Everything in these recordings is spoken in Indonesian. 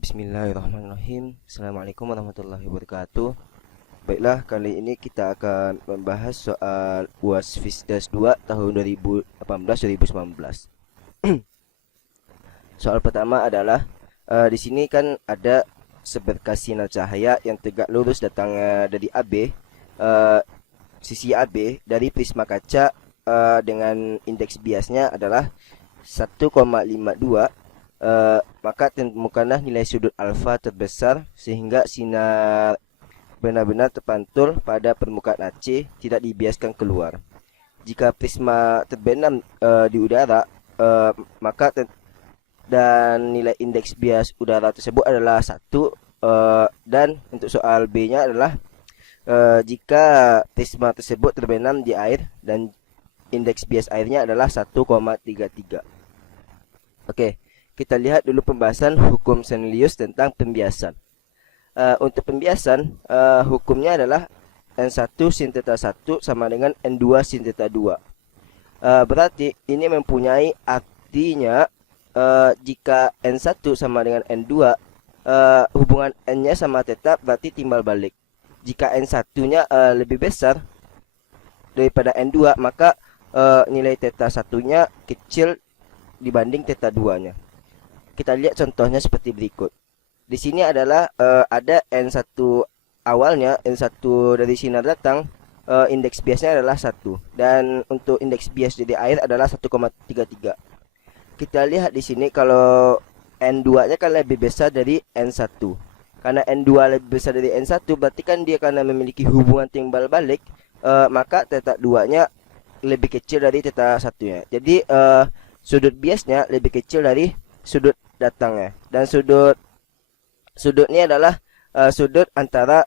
Bismillahirrahmanirrahim. Assalamualaikum warahmatullahi wabarakatuh. Baiklah, kali ini kita akan membahas soal UAS Fisdas 2 tahun 2018-2019. Soal pertama adalah di sini kan ada seberkas sinar cahaya yang tegak lurus datang dari AB, sisi AB dari prisma kaca dengan indeks biasnya adalah 1,52. Maka temukanlah nilai sudut alfa terbesar sehingga sinar benar-benar terpantul pada permukaan AC, tidak dibiaskan keluar. Jika prisma terbenam di udara, dan nilai indeks bias udara tersebut adalah 1, dan untuk soal B-nya adalah jika prisma tersebut terbenam di air dan indeks bias airnya adalah 1,33. Oke. Kita lihat dulu pembahasan hukum Cornelius tentang pembiasan. Untuk pembiasan, hukumnya adalah N1 sin theta 1 sama dengan N2 sin theta 2. Berarti ini mempunyai artinya jika N1 sama dengan N2, hubungan N-nya sama theta berarti timbal balik. Jika N1-nya lebih besar daripada N2, maka nilai theta 1-nya kecil dibanding theta 2-nya. Kita lihat contohnya seperti berikut. Di sini adalah ada N1 awalnya, N1 dari sinar datang, indeks biasnya adalah 1. Dan untuk indeks bias dari air adalah 1,33. Kita lihat di sini kalau N2-nya kan lebih besar dari N1. Karena N2 lebih besar dari N1, berarti kan dia karena memiliki hubungan timbal balik, maka theta 2-nya lebih kecil dari theta 1-nya. Jadi sudut biasnya lebih kecil dari sudut datangnya, dan sudutnya adalah sudut antara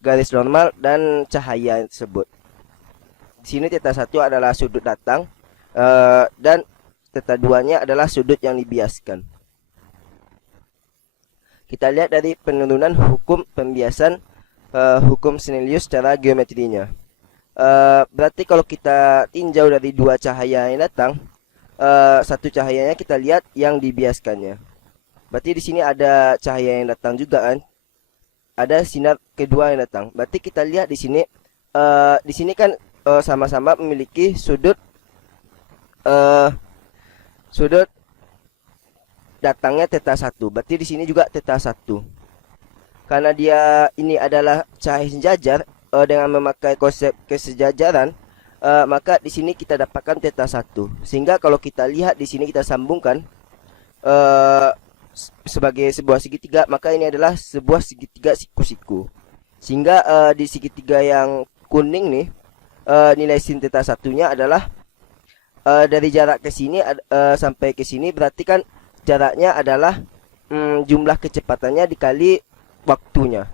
garis normal dan cahaya tersebut. Di sini theta 1 adalah sudut datang, dan theta 2-nya adalah sudut yang dibiaskan. Kita lihat dari penurunan hukum pembiasan hukum Cornelius secara geometrinya. Berarti kalau kita tinjau dari dua cahaya yang datang, satu cahayanya kita lihat yang dibiaskannya. Berarti di sini ada cahaya yang datang juga kan? Ada sinar kedua yang datang. Berarti kita lihat di sini kan sama-sama memiliki sudut datangnya theta 1. Berarti di sini juga theta 1. Karena dia ini adalah cahaya sejajar dengan memakai konsep kesejajaran, maka di sini kita dapatkan theta 1. Sehingga kalau kita lihat di sini kita sambungkan sebagai sebuah segitiga, maka ini adalah sebuah segitiga siku-siku. Sehingga di segitiga yang kuning nih, nilai sin theta 1-nya adalah dari jarak ke sini sampai ke sini, berarti kan jaraknya adalah jumlah kecepatannya dikali waktunya.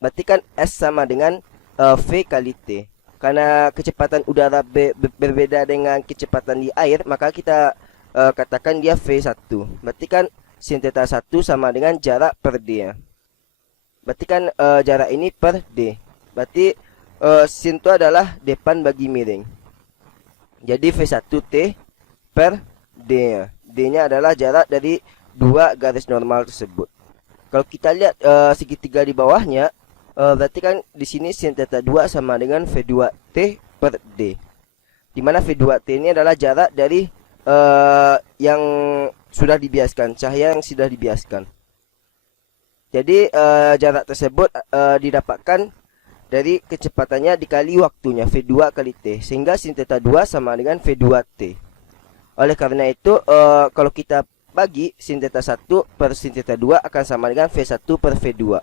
Berarti kan S sama dengan V kali T. Karena kecepatan udara berbeda dengan kecepatan di air, maka kita katakan dia V1. Berarti kan sin theta 1 sama dengan jarak per D. Berarti kan jarak ini per D. Berarti sin itu adalah depan bagi miring. Jadi V1T per D. D-nya adalah jarak dari dua garis normal tersebut. Kalau kita lihat segitiga di bawahnya, berarti kan di sini sin theta 2 sama dengan V2T per D. Di mana V2T ini adalah jarak dari yang sudah dibiaskan, cahaya yang sudah dibiaskan. Jadi jarak tersebut didapatkan dari kecepatannya dikali waktunya, V2 kali T, sehingga sin theta 2 sama dengan V2T. Oleh karena itu kalau kita bagi sin theta 1 per sin theta 2 akan sama dengan V1 per V2.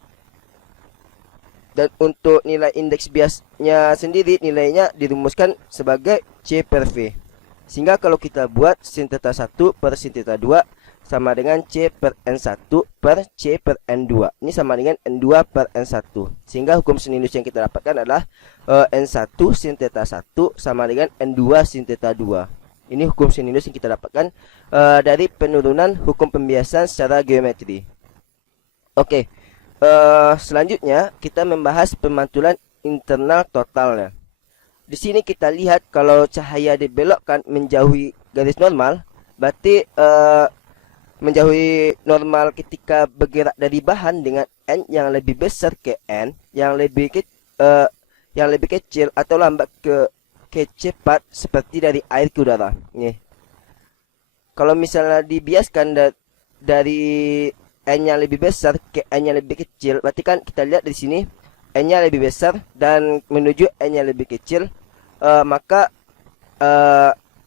Dan untuk nilai indeks biasnya sendiri, nilainya dirumuskan sebagai C per V. Sehingga kalau kita buat sin theta 1 per sin theta 2 sama dengan C per N1 per C per N2. Ini sama dengan N2 per N1. Sehingga hukum Cornelius yang kita dapatkan adalah N1 sin theta 1 sama dengan N2 sin theta 2. Ini hukum Cornelius yang kita dapatkan dari penurunan hukum pembiasan secara geometri. Oke. Selanjutnya kita membahas pemantulan internal totalnya. Di sini kita lihat kalau cahaya dibelokkan menjauhi garis normal, berarti menjauhi normal ketika bergerak dari bahan dengan n yang lebih besar ke n yang lebih kecil atau lambat ke cepat seperti dari air ke udara. Nih. Kalau misalnya dibiaskan dari n yang lebih besar ke n yang lebih kecil, berarti kan kita lihat di sini n-nya lebih besar dan menuju n yang lebih kecil, maka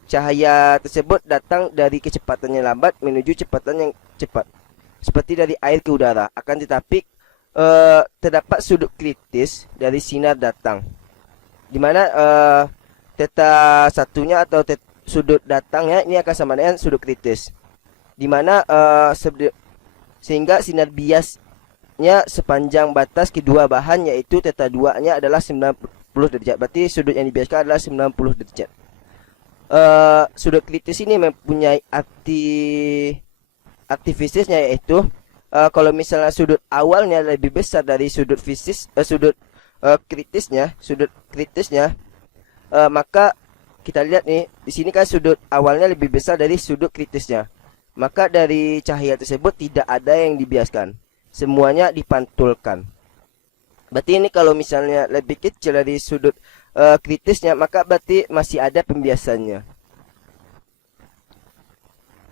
cahaya tersebut datang dari kecepatan yang lambat menuju kecepatan yang cepat, seperti dari air ke udara. Akan tetapi terdapat sudut kritis dari sinar datang, di mana theta satunya atau sudut datangnya ini akan sama dengan sudut kritis, di mana sehingga sinar biasnya sepanjang batas kedua bahan yaitu theta 2-nya adalah 90 derajat. Berarti sudut yang dibiaskan adalah 90 derajat. Sudut kritis ini mempunyai arti fisiknya, yaitu kalau misalnya sudut awalnya lebih besar dari sudut kritisnya, maka kita lihat nih di sini kan sudut awalnya lebih besar dari sudut kritisnya, maka dari cahaya tersebut tidak ada yang dibiaskan, semuanya dipantulkan. Berarti ini kalau misalnya lebih kecil dari sudut kritisnya, maka berarti masih ada pembiasannya.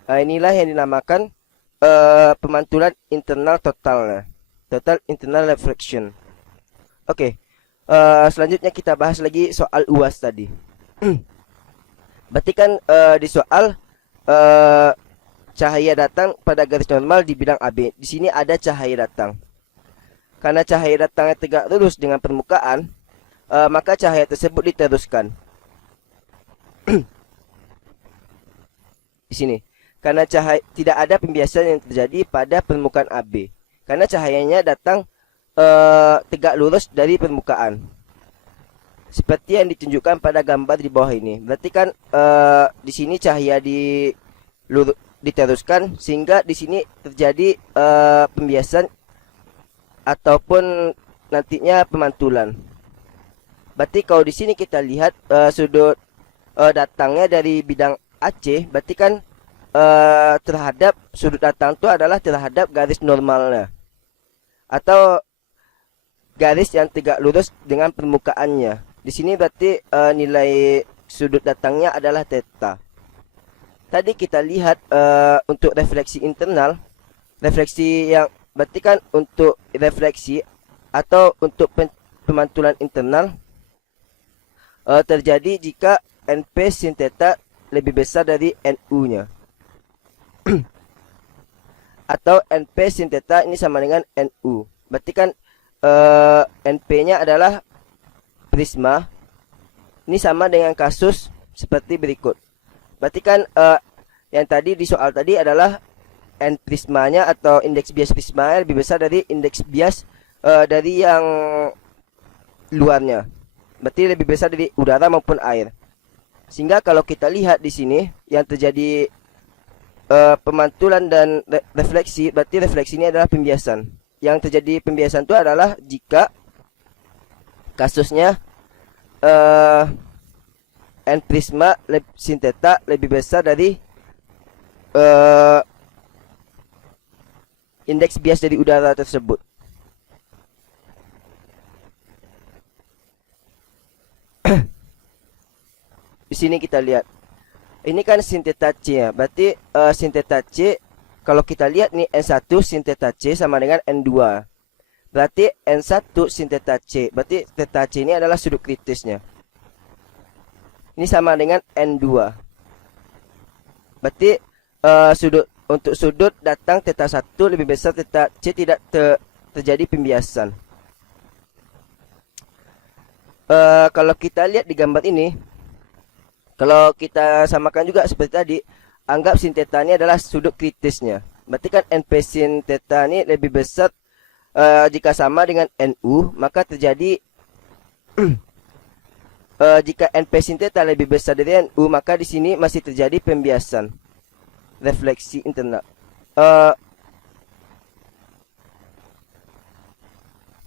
Nah, inilah yang dinamakan pemantulan internal totalnya, total internal reflection. Oke, selanjutnya kita bahas lagi soal UAS tadi. Berarti kan di soal cahaya datang pada garis normal di bidang AB. Di sini ada cahaya datang. Karena cahaya datangnya tegak lurus dengan permukaan, maka cahaya tersebut diteruskan. Di sini, karena cahaya tidak ada pembiasan yang terjadi pada permukaan AB. Karena cahayanya datang tegak lurus dari permukaan, seperti yang ditunjukkan pada gambar di bawah ini. Berarti kan di sini cahaya diteruskan sehingga di sini terjadi pembiasan ataupun nantinya pemantulan. Berarti kalau di sini kita lihat sudut datangnya dari bidang AC, berarti kan terhadap sudut datang itu adalah terhadap garis normalnya atau garis yang tegak lurus dengan permukaannya. Di sini berarti nilai sudut datangnya adalah theta. Tadi kita lihat untuk refleksi internal, refleksi yang berarti kan untuk refleksi atau untuk pemantulan internal terjadi jika NP sin theta lebih besar dari NU-nya. Atau NP sin theta ini sama dengan NU. Berarti kan NP-nya adalah prisma. Ini sama dengan kasus seperti berikut. Berarti kan yang tadi di soal tadi adalah N prismanya atau indeks bias prismanya lebih besar dari indeks bias dari yang luarnya. Berarti lebih besar dari udara maupun air. Sehingga kalau kita lihat di sini yang terjadi pemantulan dan refleksi, berarti refleksi ini adalah pembiasan. Yang terjadi pembiasan itu adalah jika kasusnya N prisma sin theta lebih besar dari indeks bias dari udara tersebut. Di sini kita lihat. Ini kan sin theta C ya. Berarti sin theta C kalau kita lihat nih N1 sin theta C sama dengan N2. Berarti N1 sin theta C. Berarti theta C ini adalah sudut kritisnya. Ini sama dengan N2. Berarti untuk sudut datang theta 1 lebih besar theta C, tidak terjadi pembiasan. Kalau kita lihat di gambar ini, kalau kita samakan juga seperti tadi, anggap sin theta ini adalah sudut kritisnya. Berarti kan NP sin theta ini lebih besar jika sama dengan NU, maka terjadi jika NP sin theta lebih besar dari NU, maka di sini masih terjadi pembiasan refleksi internal.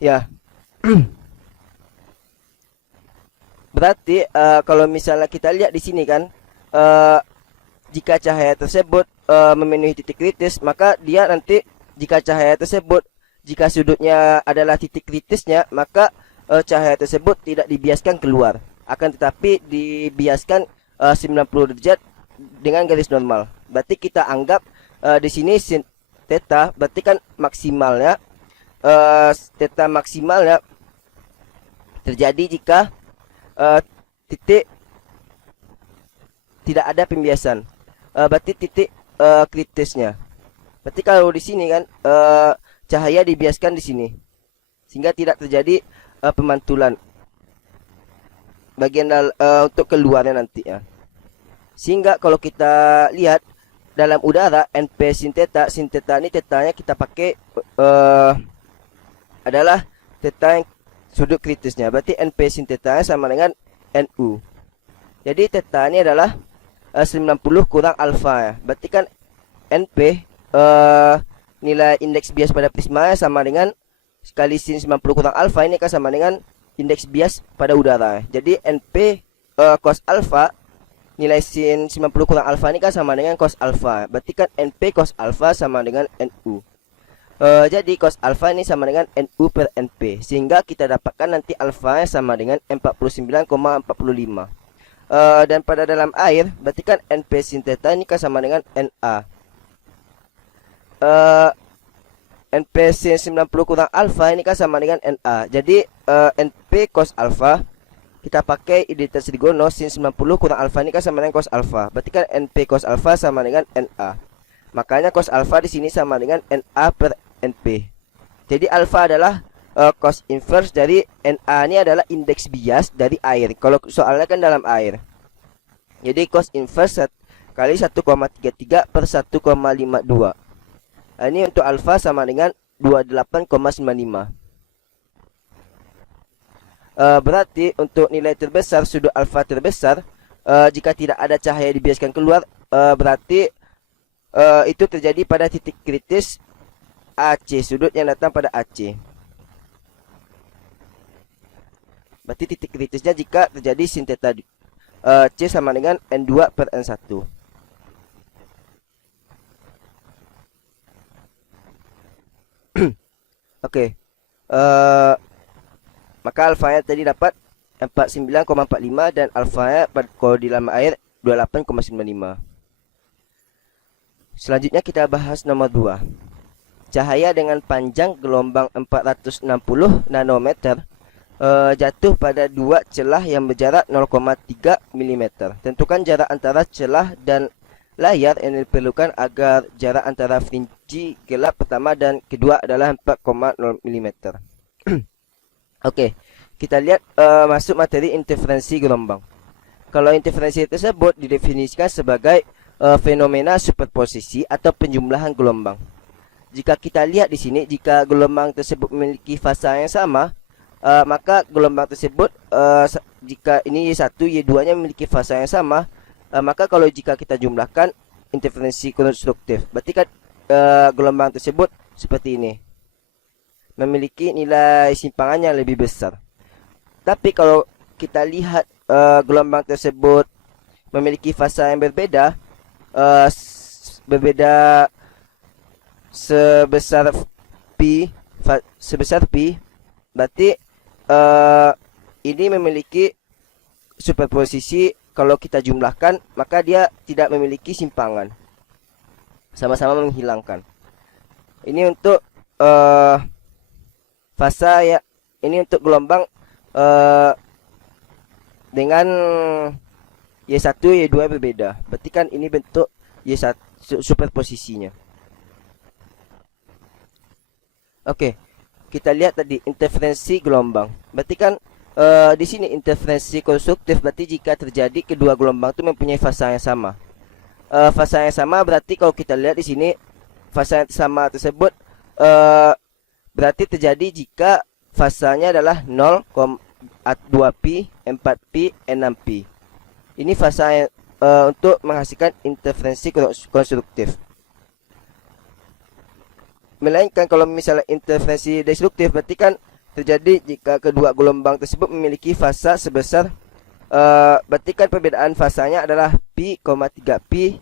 Ya. Berarti kalau misalnya kita lihat di sini kan jika cahaya tersebut memenuhi titik kritis, maka dia nanti jika cahaya tersebut, jika sudutnya adalah titik kritisnya, maka cahaya tersebut tidak dibiaskan keluar, akan tetapi dibiaskan 90 derajat dengan garis normal. Berarti kita anggap di sini sin theta berarti kan maksimalnya theta maksimalnya terjadi jika titik tidak ada pembiasan. Berarti titik kritisnya. Berarti kalau di sini kan cahaya dibiaskan di sini sehingga tidak terjadi pemantulan bagian untuk keluarnya nanti ya. Sehingga kalau kita lihat dalam udara NP sin theta ini tetanya kita pakai adalah theta yang sudut kritisnya. Berarti NP sin theta sama dengan NU. Jadi theta ini adalah 90 kurang alfa ya. Berarti kan NP nilai indeks bias pada prisma sama dengan sekali sin 90 kurang alfa ini kan sama dengan indeks bias pada udara. Jadi NP cos alfa nilai sin 90 kurang alfa ini kan sama dengan cos alfa. Berarti kan NP cos alfa sama dengan NU. Jadi cos alfa ini sama dengan NU per NP. Sehingga kita dapatkan nanti alfa sama dengan 49,45. Dan pada dalam air berarti kan NP sin theta ini kan sama dengan NA. NP sin 90 kurang alfa ini kan sama dengan NA. Jadi NP cos alfa kita pakai identitas trigono sin 90 kurang alfa ini kan sama dengan cos alfa. Berarti kan NP cos alfa sama dengan NA. Makanya cos alfa di sini sama dengan NA per NP. Jadi alfa adalah cos inverse dari NA ini adalah indeks bias dari air. Kalau soalnya kan dalam air. Jadi cos inverse kali 1,33 per 1,52. Ini untuk alfa sama dengan 28,95. Berarti untuk nilai terbesar sudut alfa terbesar jika tidak ada cahaya dibiaskan keluar, berarti itu terjadi pada titik kritis AC, sudut yang datang pada AC. Berarti titik kritisnya jika terjadi sin theta C sama dengan N2 per N1. Oke. Maka alfanya tadi dapat 49,45 dan alfanya kalau di dalam air 28,95. Selanjutnya kita bahas nomor 2. Cahaya dengan panjang gelombang 460 nanometer jatuh pada dua celah yang berjarak 0,3 mm. Tentukan jarak antara celah dan layar yang diperlukan agar jarak antara fringe gelap pertama dan kedua adalah 4,0 mm. Oke, kita lihat masuk materi interferensi gelombang. Kalau interferensi tersebut didefinisikan sebagai fenomena superposisi atau penjumlahan gelombang. Jika kita lihat di sini, jika gelombang tersebut memiliki fasa yang sama, maka gelombang tersebut jika ini Y1, Y2 nya memiliki fasa yang sama, maka kalau jika kita jumlahkan interferensi konstruktif, berarti kan gelombang tersebut seperti ini, memiliki nilai simpangan yang lebih besar. Tapi kalau kita lihat gelombang tersebut memiliki fasa yang berbeda, sebesar pi, berarti ini memiliki superposisi. Kalau kita jumlahkan, maka dia tidak memiliki simpangan, sama-sama menghilangkan. Ini untuk fasa ya, ini untuk gelombang dengan Y1, Y2 berbeda. Berarti kan ini bentuk Y1 superposisinya. Oke, kita lihat tadi interferensi gelombang. Berarti kan di sini interferensi konstruktif berarti jika terjadi kedua gelombang itu mempunyai fasa yang sama. Fasa yang sama berarti kalau kita lihat di sini fasa yang sama tersebut berarti terjadi jika fasanya adalah 0, 2pi, 4pi, 6pi. Ini fasa yang untuk menghasilkan interferensi konstruktif. Melainkan kalau misalnya interferensi destruktif berarti kan terjadi jika kedua gelombang tersebut memiliki fasa sebesar berarti kan perbedaan fasanya adalah pi, 3pi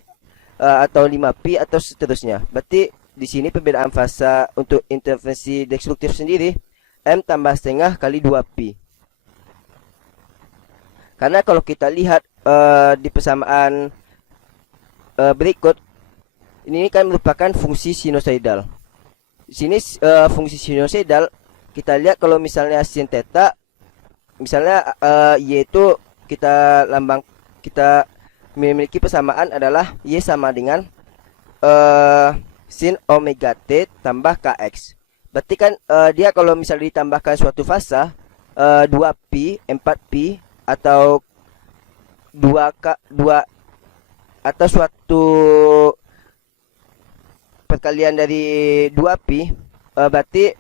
atau 5pi atau seterusnya. Berarti di sini perbedaan fasa untuk interferensi destruktif sendiri M tambah setengah kali 2pi. Karena kalau kita lihat di persamaan berikut, ini kan merupakan fungsi sinusoidal. Di sini fungsi sinusoidal kita lihat kalau misalnya sin theta, misalnya y itu kita memiliki persamaan adalah y sama dengan sin omega t tambah kx. Berarti kan dia kalau misalnya ditambahkan suatu fasa 2pi, 4pi atau 2 atau suatu perkalian dari 2pi, berarti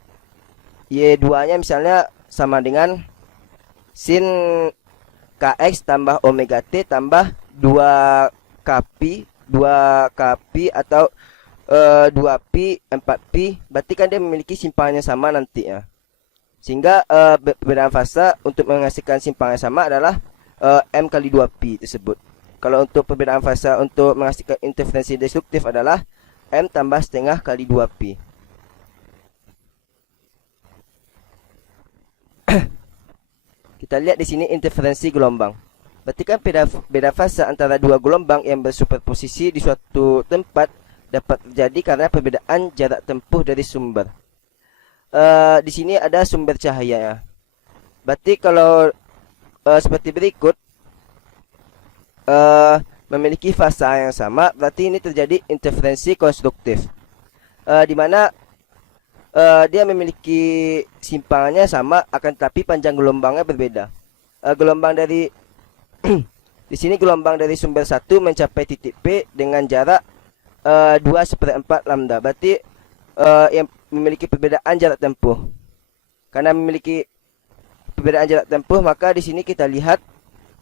y2-nya misalnya sama dengan sin kx tambah omega t tambah 2kpi atau 2pi, 4pi. Berarti kan dia memiliki simpangannya sama nanti ya. Sehingga perbedaan fasa untuk menghasilkan simpangan sama adalah M kali 2pi tersebut. Kalau untuk perbedaan fasa untuk menghasilkan interferensi destruktif adalah M tambah setengah kali 2pi. Kita lihat di sini interferensi gelombang. Berarti kan beda fasa antara dua gelombang yang bersuperposisi di suatu tempat dapat terjadi karena perbedaan jarak tempuh dari sumber. Di sini ada sumber cahaya ya. Berarti kalau seperti berikut, memiliki fasa yang sama, berarti ini terjadi interferensi konstruktif, di mana dia memiliki simpangannya sama, akan tetapi panjang gelombangnya berbeda. Gelombang dari di sini gelombang dari sumber 1 mencapai titik P dengan jarak 2/4 lambda. Berarti yang memiliki perbedaan jarak tempuh. Karena memiliki perbedaan jarak tempuh, maka di sini kita lihat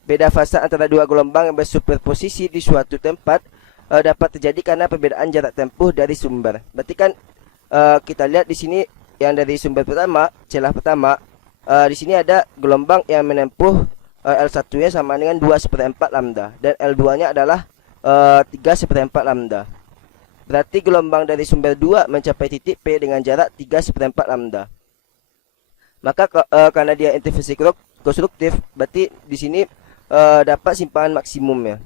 beda fasa antara dua gelombang yang bersuperposisi di suatu tempat dapat terjadi karena perbedaan jarak tempuh dari sumber. Berarti kan kita lihat di sini yang dari sumber pertama, celah pertama, di sini ada gelombang yang menempuh L1-nya sama dengan 2/4 lambda dan L2-nya adalah 3/4 lambda. Berarti gelombang dari sumber 2 mencapai titik P dengan jarak 3/4 lambda. Maka karena dia interferensi konstruktif, berarti di sini dapat simpangan maksimumnya.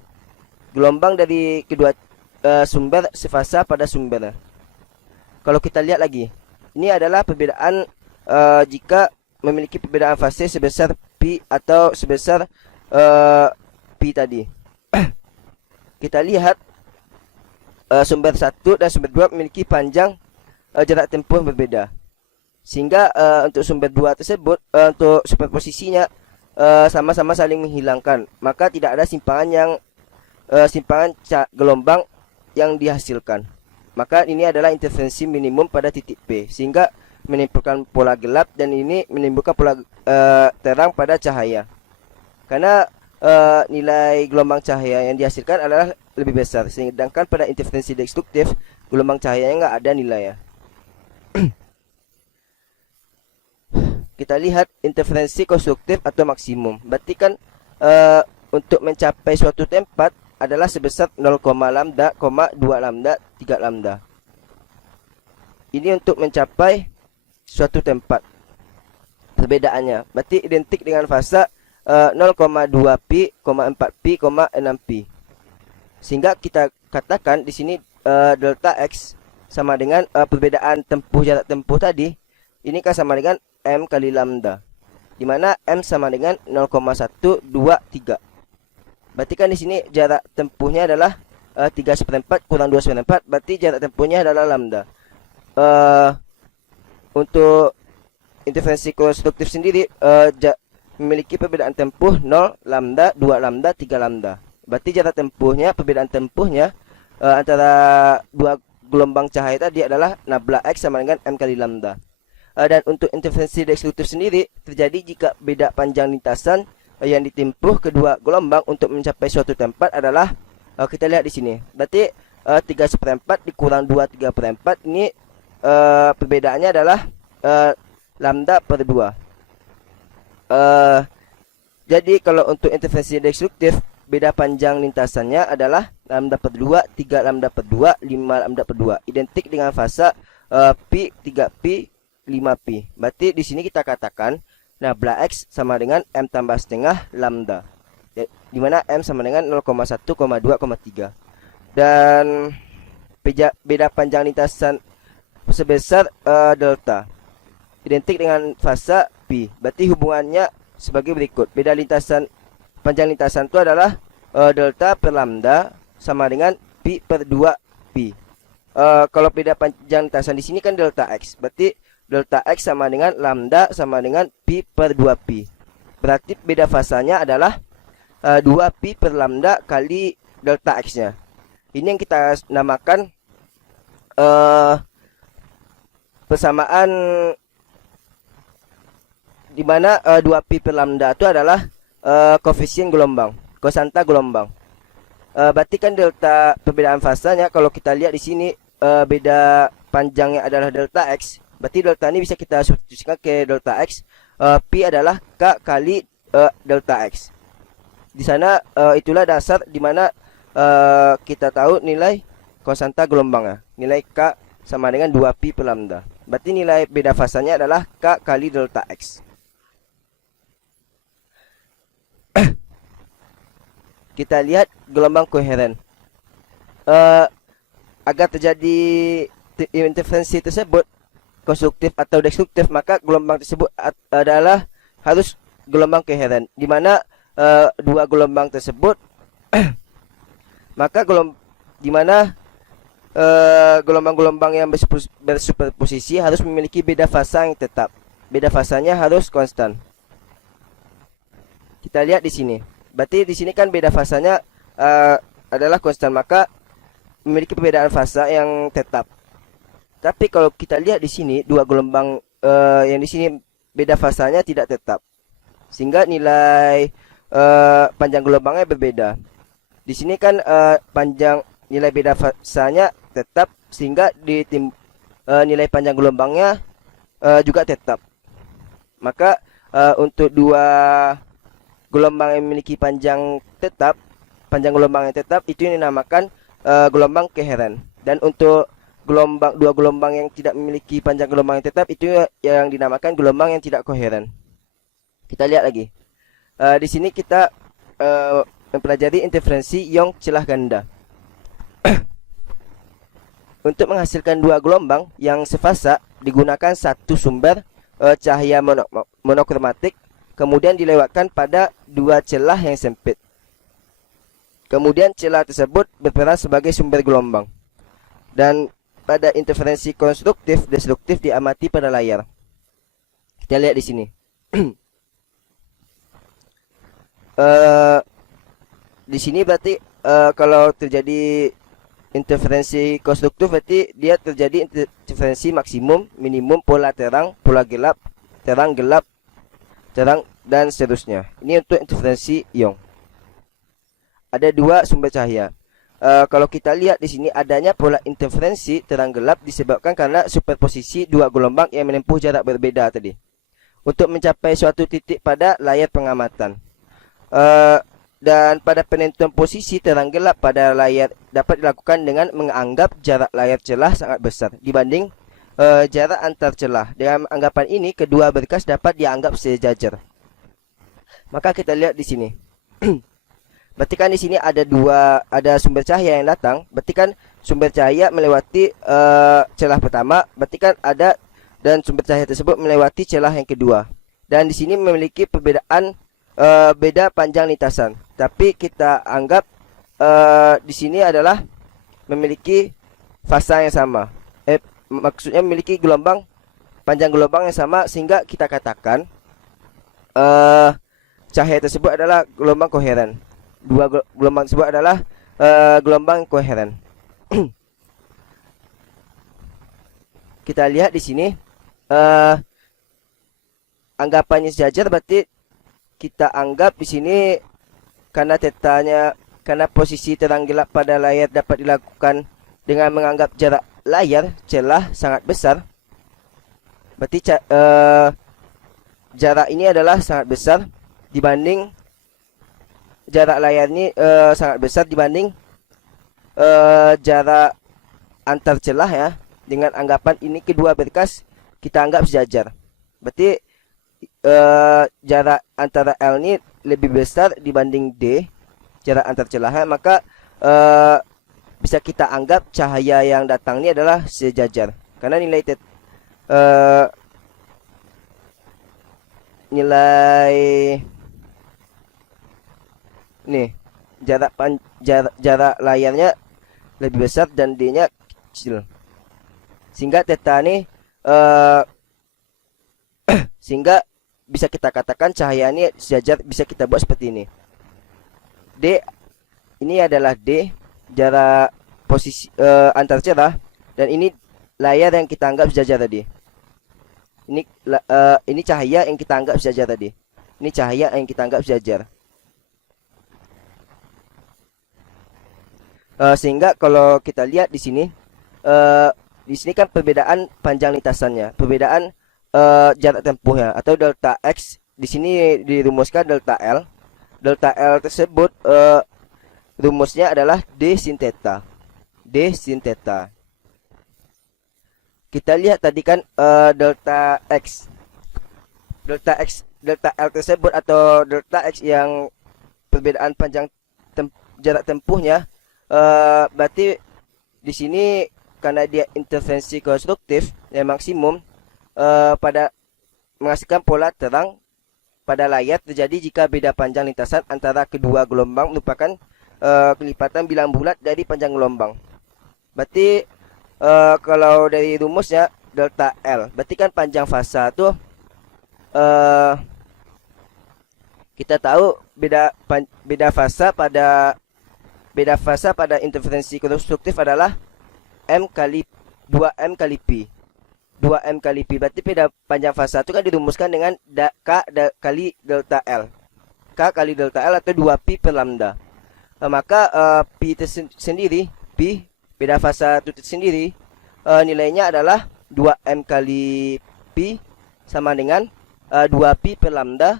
Gelombang dari kedua sumber sefasa pada sumbernya. Kalau kita lihat lagi, ini adalah perbedaan jika memiliki perbedaan fase sebesar pi atau sebesar pi tadi. Kita lihat sumber 1 dan sumber 2 memiliki panjang jarak tempuh berbeda. Sehingga untuk sumber 2 tersebut untuk superposisinya sama-sama saling menghilangkan, maka tidak ada simpangan gelombang yang dihasilkan. Maka ini adalah interferensi minimum pada titik P, sehingga menimbulkan pola gelap dan ini menimbulkan pola terang pada cahaya. Karena nilai gelombang cahaya yang dihasilkan adalah lebih besar, sedangkan pada interferensi destruktif gelombang cahayanya nggak ada nilainya. Kita lihat interferensi konstruktif atau maksimum. Berarti kan untuk mencapai suatu tempat adalah sebesar 0, lambda, 2 lambda, 3 lambda. Ini untuk mencapai suatu tempat. Perbedaannya berarti identik dengan fasa 0,2pi, 4pi, 6pi. Sehingga kita katakan di sini delta X sama dengan perbedaan tempuh jarak tempuh tadi. Ini kan sama dengan M kali lambda, di mana M sama dengan 0,123. Berarti kan di sini jarak tempuhnya adalah 3/4 kurang 2/4, berarti jarak tempuhnya adalah lambda. Untuk interferensi konstruktif sendiri memiliki perbedaan tempuh 0 lambda, 2 lambda, 3 lambda. Berarti jarak tempuhnya, perbedaan tempuhnya antara dua gelombang cahaya tadi adalah nabla X sama dengan M kali lambda. Dan untuk interferensi destruktif sendiri terjadi jika beda panjang lintasan yang ditempuh kedua gelombang untuk mencapai suatu tempat adalah kita lihat di sini. Berarti 3/4 dikurang 2/3/4 ini perbedaannya adalah lambda per 2. Jadi kalau untuk interferensi destruktif beda panjang lintasannya adalah lambda per 2, 3 lambda per 2, 5 lambda per 2. Identik dengan fasa pi, 3pi, 5pi. Berarti di sini kita katakan nabla X sama dengan M tambah setengah lambda. Di mana M sama dengan 0,1, 2, 3. Dan beda panjang lintasan sebesar delta. Identik dengan fasa pi. Berarti hubungannya sebagai berikut. Beda lintasan panjang lintasan itu adalah delta per lambda sama dengan pi per 2pi. Kalau beda panjang lintasan di sini kan delta X. Berarti delta X sama dengan lambda sama dengan pi per 2pi. Berarti beda fasanya adalah 2pi per lambda kali delta X-nya. Ini yang kita namakan persamaan, di mana 2pi per lambda itu adalah koefisien gelombang, konsanta gelombang. Berarti kan delta perbedaan fasanya kalau kita lihat di sini beda panjangnya adalah delta X. Berarti delta ini bisa kita substitusikan ke delta X. Pi adalah K kali delta X. Di sana itulah dasar di mana kita tahu nilai konsanta gelombangnya. Nilai K sama dengan 2pi per lambda. Berarti nilai beda fasanya adalah K kali delta X. Kita lihat gelombang koheren. Agar terjadi interferensi tersebut konstruktif atau destruktif, maka gelombang tersebut adalah harus gelombang koheren, di mana dua gelombang tersebut maka gelombang-gelombang yang bersuperposisi harus memiliki beda fasa yang tetap. Beda fasanya harus konstan. Kita lihat di sini. Berarti di sini kan beda fasanya adalah konstan, maka memiliki perbedaan fasa yang tetap. Tapi kalau kita lihat di sini dua gelombang yang di sini beda fasanya tidak tetap, sehingga nilai panjang gelombangnya berbeda. Di sini kan panjang nilai beda fasanya tetap, sehingga nilai panjang gelombangnya juga tetap. Maka untuk dua gelombang yang memiliki panjang gelombang yang tetap itu yang dinamakan gelombang koheren. Dan untuk dua gelombang yang tidak memiliki panjang gelombang yang tetap itu yang dinamakan gelombang yang tidak koheren. Kita lihat lagi. Di sini kita mempelajari interferensi ion celah ganda. Untuk menghasilkan dua gelombang yang sefasa digunakan satu sumber cahaya monokromatik, kemudian dilewatkan pada dua celah yang sempit. Kemudian celah tersebut berperan sebagai sumber gelombang. Dan pada interferensi konstruktif destruktif diamati pada layar. Kita lihat di sini. Di sini berarti kalau terjadi interferensi konstruktif berarti dia terjadi interferensi maksimum, minimum, pola terang, pola gelap, terang, gelap, terang, dan seterusnya. Ini untuk interferensi ion. Ada dua sumber cahaya. Kalau kita lihat di sini adanya pola interferensi terang gelap disebabkan karena superposisi dua gelombang yang menempuh jarak berbeda tadi untuk mencapai suatu titik pada layar pengamatan. Dan pada penentuan posisi terang gelap pada layar dapat dilakukan dengan menganggap jarak layar celah sangat besar dibanding jarak antar celah. Dengan anggapan ini kedua berkas dapat dianggap sejajar. Maka kita lihat di sini. Berarti kan di sini ada sumber cahaya yang datang. Berarti kan sumber cahaya melewati celah pertama. Berarti kan dan sumber cahaya tersebut melewati celah yang kedua. Dan di sini memiliki perbedaan beda panjang lintasan. Tapi kita anggap di sini adalah memiliki fasa yang sama. Maksudnya memiliki panjang gelombang yang sama, sehingga kita katakan cahaya tersebut adalah gelombang koheren. Dua gelombang tersebut adalah gelombang koheren. Kita lihat di sini anggapannya sejajar, berarti kita anggap di sini karena posisi terang gelap pada layar dapat dilakukan dengan menganggap jarak layar celah sangat besar. Berarti jarak ini adalah sangat besar dibanding jarak layar ini sangat besar dibanding jarak antar celah ya. Dengan anggapan ini kedua berkas kita anggap sejajar. Berarti jarak antara L ini lebih besar dibanding D, jarak antar celahnya, maka bisa kita anggap cahaya yang datang ini adalah sejajar. Karena nilai nih jarak layarnya lebih besar dan D-nya kecil. Sehingga theta ini sehingga bisa kita katakan cahaya ini sejajar, bisa kita buat seperti ini. D ini adalah D, jarak posisi antar cerah, dan ini layar yang kita anggap sejajar tadi. Ini cahaya yang kita anggap sejajar tadi. Ini cahaya yang kita anggap sejajar. Sehingga kalau kita lihat di sini kan perbedaan panjang lintasannya, perbedaan jarak tempuhnya atau delta X. Di sini dirumuskan delta L. Delta L tersebut rumusnya adalah D sin theta. D sin theta. Kita lihat tadi kan delta X. Delta L tersebut atau delta X yang perbedaan panjang jarak tempuhnya, berarti di sini karena dia interferensi konstruktif yang maksimum pada menghasilkan pola terang pada layar terjadi jika beda panjang lintasan antara kedua gelombang merupakan kelipatan bilang bulat dari panjang gelombang. Berarti kalau dari rumusnya delta L, berarti kan panjang fasa tuh kita tahu beda fasa pada interferensi konstruktif adalah M kali 2M kali Pi. 2M kali Pi. Berarti beda panjang fasa itu kan dirumuskan dengan kali delta L. K kali delta L atau 2Pi per lambda. Maka Pi sendiri, Pi, beda fasa itu sendiri, nilainya adalah 2M kali Pi sama dengan 2Pi per lambda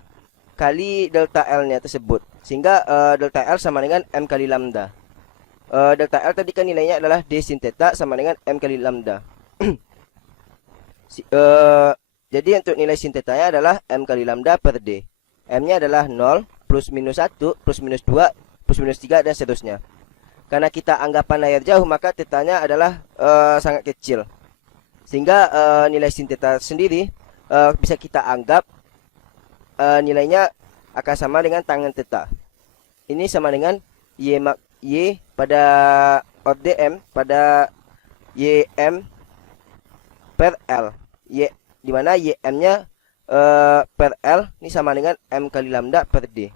kali delta L-nya tersebut. Sehingga delta L sama dengan M kali lambda. Delta L tadi kan nilainya adalah D sin theta sama dengan M kali lambda. Jadi untuk nilai sin theta-nya adalah M kali lambda per D. M-nya adalah 0, plus minus 1, plus minus 2, plus minus 3, dan seterusnya. Karena kita anggapan layar jauh, maka theta-nya adalah sangat kecil. Sehingga nilai sin theta sendiri bisa kita anggap nilainya akan sama dengan tangen theta. Ini sama dengan Y pada order M pada YM per L. Di mana YM-nya per L ini sama dengan M kali lambda per D.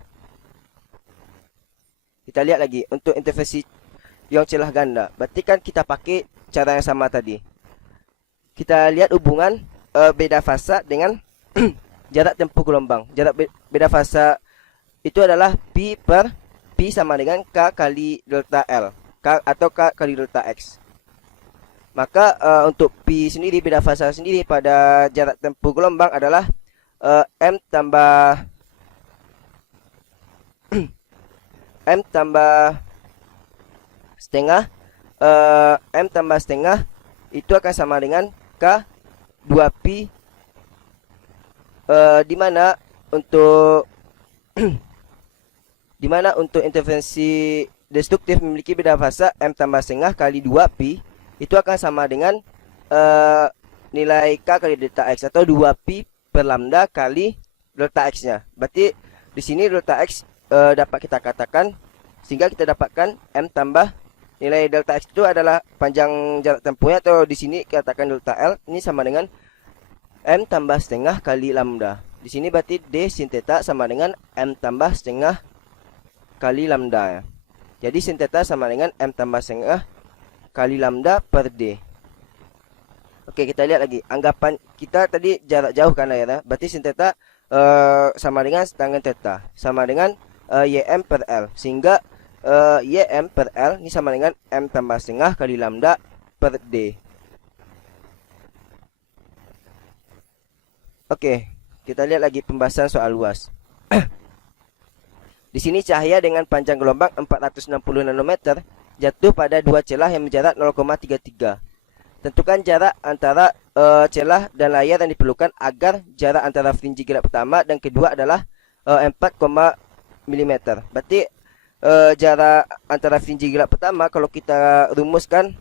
Kita lihat lagi untuk interferensi ion celah ganda. Berarti kan kita pakai cara yang sama tadi. Kita lihat hubungan beda fasa dengan jarak tempuh gelombang. Jarak beda fasa itu adalah Pi sama dengan K kali delta L, K atau K kali delta X. Maka untuk Pi sendiri, beda fasa sendiri pada jarak tempuh gelombang adalah M tambah M tambah setengah M tambah setengah itu akan sama dengan K 2Pi, di mana untuk interferensi destruktif memiliki beda fasa M tambah setengah kali 2Pi itu akan sama dengan nilai K kali delta X atau 2Pi per lambda kali delta X-nya. Berarti di sini delta X dapat kita katakan, sehingga kita dapatkan M tambah nilai delta X itu adalah panjang jarak tempuhnya, atau di sini kita katakan delta L ini sama dengan M tambah setengah kali lambda. Di sini berarti D sin theta sama dengan M tambah setengah kali lambda ya. Jadi sin theta sama dengan M tambah setengah kali lambda per D. Oke, kita lihat lagi. Anggapan kita tadi jarak jauh kan ya. Berarti sin theta sama dengan tangen theta sama dengan YM per L. Sehingga YM per L ini sama dengan M tambah setengah kali lambda per D. Oke, kita lihat lagi pembahasan soal luas. Di sini cahaya dengan panjang gelombang 460 nanometer jatuh pada dua celah yang berjarak 0,33. Tentukan jarak antara celah dan layar yang diperlukan agar jarak antara fringe gelap pertama dan kedua adalah 4, mm. Berarti jarak antara fringe gelap pertama kalau kita rumuskan,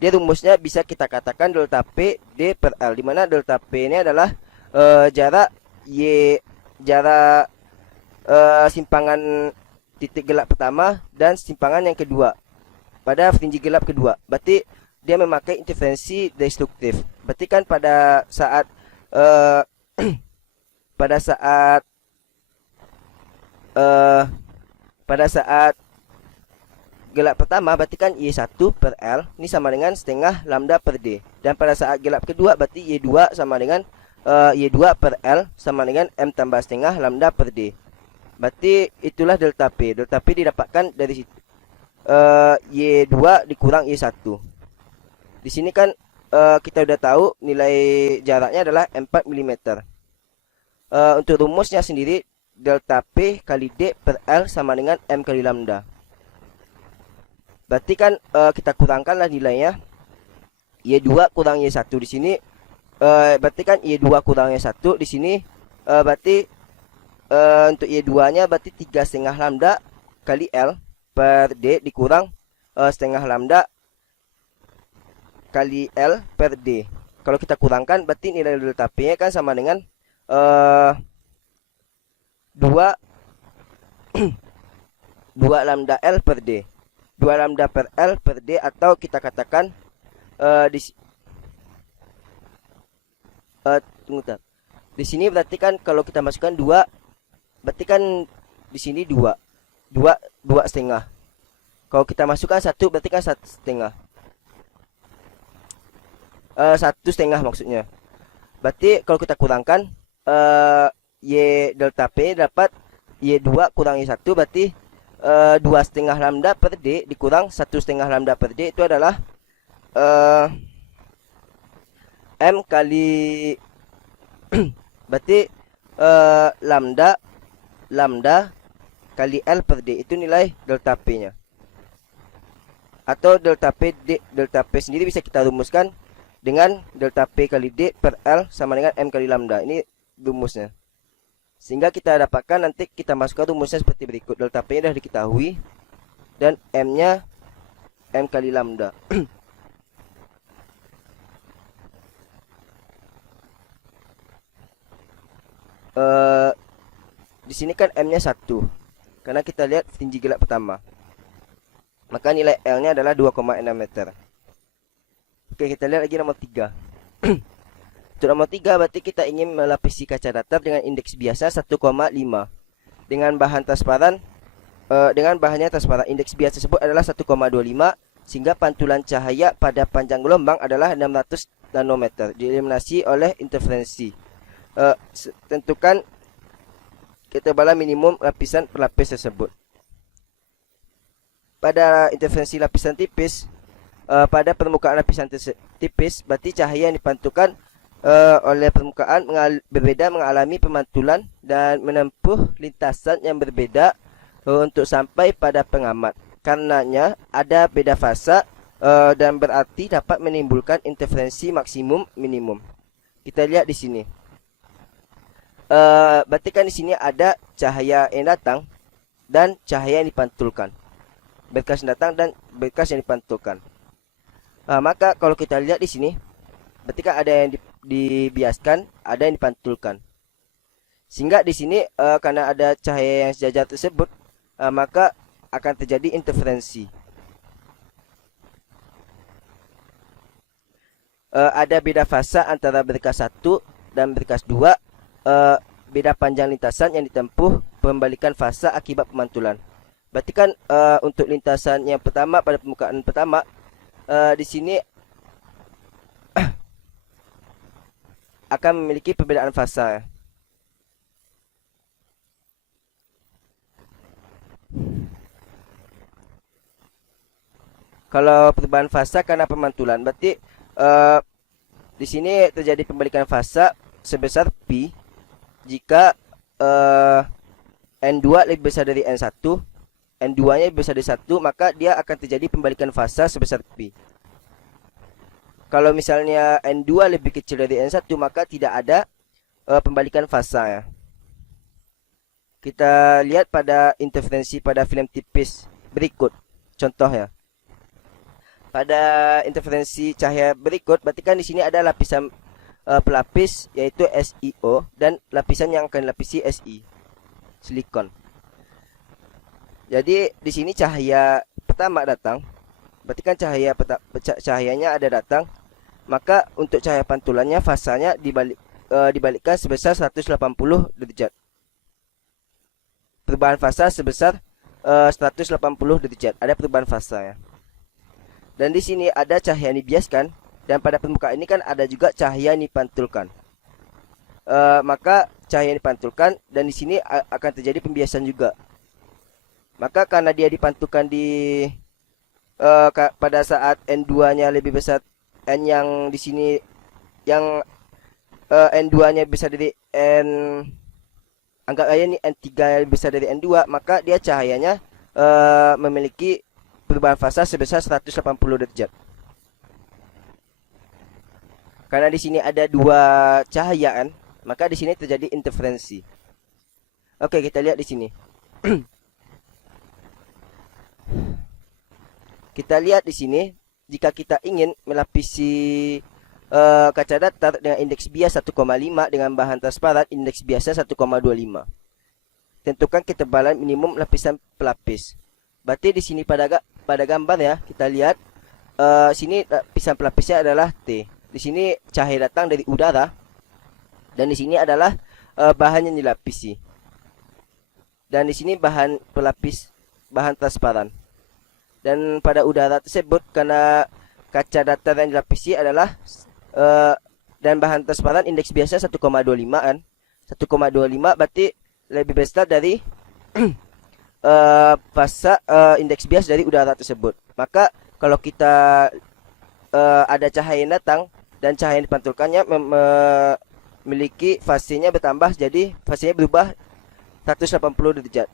dia rumusnya bisa kita katakan delta P D per L, di mana delta P ini adalah jarak simpangan titik gelap pertama dan simpangan yang kedua pada fringe gelap kedua. Berarti dia memakai interferensi destruktif. Berarti kan pada saat pada saat gelap pertama berarti kan Y1 per L ini sama dengan setengah lambda per D. Dan pada saat gelap kedua berarti Y2 sama dengan Y2 per L sama dengan M tambah setengah lambda per D. Berarti itulah delta P. Delta P didapatkan dari situ. Y2 dikurang Y1. Di sini kan kita udah tahu nilai jaraknya adalah 4 mm. Untuk rumusnya sendiri delta P kali D per L sama dengan M kali lambda. Berarti kan kita kurangkanlah nilainya. Y2 kurang Y1 di sini. Berarti kan Y2 kurang Y1 di sini. Berarti untuk Y2-nya berarti 3,5 lambda kali L per D dikurang setengah lambda kali L per D. Kalau kita kurangkan berarti nilai delta P-nya kan sama dengan 2 2 lambda L per D. 2 lambda per L per D, atau kita katakan di sini berarti kan kalau kita masukkan 2 berarti kan di sini 2 setengah. Kalau kita masukkan 1 berarti kan 1,5. 1,5 maksudnya. Berarti kalau kita kurangkan Y delta P dapat Y2 kurang Y1 berarti 2,5 lambda per D dikurang 1,5 lambda per D itu adalah M kali berarti lambda kali L per D itu nilai delta P-nya. Atau delta P sendiri bisa kita rumuskan dengan delta P kali D per L sama dengan M kali lambda. Ini rumusnya. Sehingga kita dapatkan nanti kita masukkan rumusnya seperti berikut. Delta P-nya sudah diketahui dan M-nya M kali lambda. Di sini kan M-nya 1. Karena kita lihat fringe gelap pertama. Maka nilai L-nya adalah 2,6 meter. Oke, kita lihat lagi nomor 3. Untuk nomor 3 berarti kita ingin melapisi kaca datar dengan indeks biasa 1,5 dengan bahan transparan. Dengan bahannya transparan, indeks biasa tersebut adalah 1,25 sehingga pantulan cahaya pada panjang gelombang adalah 600 nanometer dieliminasi oleh interferensi. Tentukan ketebalan minimum lapisan pelapis tersebut. Pada interferensi lapisan tipis, pada permukaan lapisan tipis berarti cahaya yang dipantulkan oleh permukaan berbeda mengalami pemantulan dan menempuh lintasan yang berbeda untuk sampai pada pengamat. Karenanya ada beda fasa dan berarti dapat menimbulkan interferensi maksimum minimum. Kita lihat di sini. Berarti kan di sini ada cahaya yang datang dan cahaya yang dipantulkan. Berkas yang datang dan berkas yang dipantulkan. Maka kalau kita lihat di sini, berarti kan ada yang dibiaskan, ada yang dipantulkan. Sehingga di sini karena ada cahaya yang sejajar tersebut, maka akan terjadi interferensi. Ada beda fasa antara berkas 1 dan berkas 2, beda panjang lintasan yang ditempuh pembalikan fasa akibat pemantulan. Berarti kan untuk lintasan yang pertama pada permukaan pertama, di sini akan memiliki perbedaan fasa. Kalau perubahan fasa karena pemantulan, berarti di sini terjadi pembalikan fasa sebesar pi jika N2 lebih besar dari N1, N2-nya lebih besar dari 1, maka dia akan terjadi pembalikan fasa sebesar P. Kalau misalnya N2 lebih kecil dari N1, maka tidak ada pembalikan fasa ya. Kita lihat pada interferensi pada film tipis berikut contohnya. Pada interferensi cahaya berikut, berarti kan di sini ada lapisan pelapis yaitu SiO dan lapisan yang akan dilapisi Si, silikon. Jadi di sini cahaya pertama datang, berarti kan cahayanya ada datang, maka untuk cahaya pantulannya fasanya dibalikkan sebesar 180 derajat. Perubahan fasa sebesar 180 derajat. Ada perubahan fasa ya. Dan di sini ada cahaya yang dibiaskan, dan pada permukaan ini kan ada juga cahaya yang dipantulkan. Maka cahaya yang dipantulkan, dan di sini akan terjadi pembiasan juga. Maka karena dia dipantulkan pada saat N2-nya lebih besar, N yang di sini yang N2-nya besar dari anggap aja ini N3 yang lebih besar dari N2, maka dia cahayanya memiliki perubahan fasa sebesar 180 derajat. Karena di sini ada dua cahayaan, maka di sini terjadi interferensi. Oke, kita lihat di sini. Kita lihat di sini, jika kita ingin melapisi kaca datar dengan indeks bias 1,5 dengan bahan transparan indeks biasa 1,25. Tentukan ketebalan minimum lapisan pelapis. Berarti di sini pada gambar ya, kita lihat sini lapisan pelapisnya adalah T. Di sini cahaya datang dari udara, dan di sini adalah bahan yang dilapisi. Dan di sini bahan pelapis, bahan transparan. Dan pada udara tersebut, karena kaca datar yang dilapisi adalah dan bahan transparan indeks biasa 1,25 kan. 1,25 berarti lebih besar dari fasa indeks bias dari udara tersebut. Maka kalau kita ada cahaya yang datang dan cahaya yang dipantulkannya memiliki fasenya bertambah, jadi fasenya berubah 180 derajat.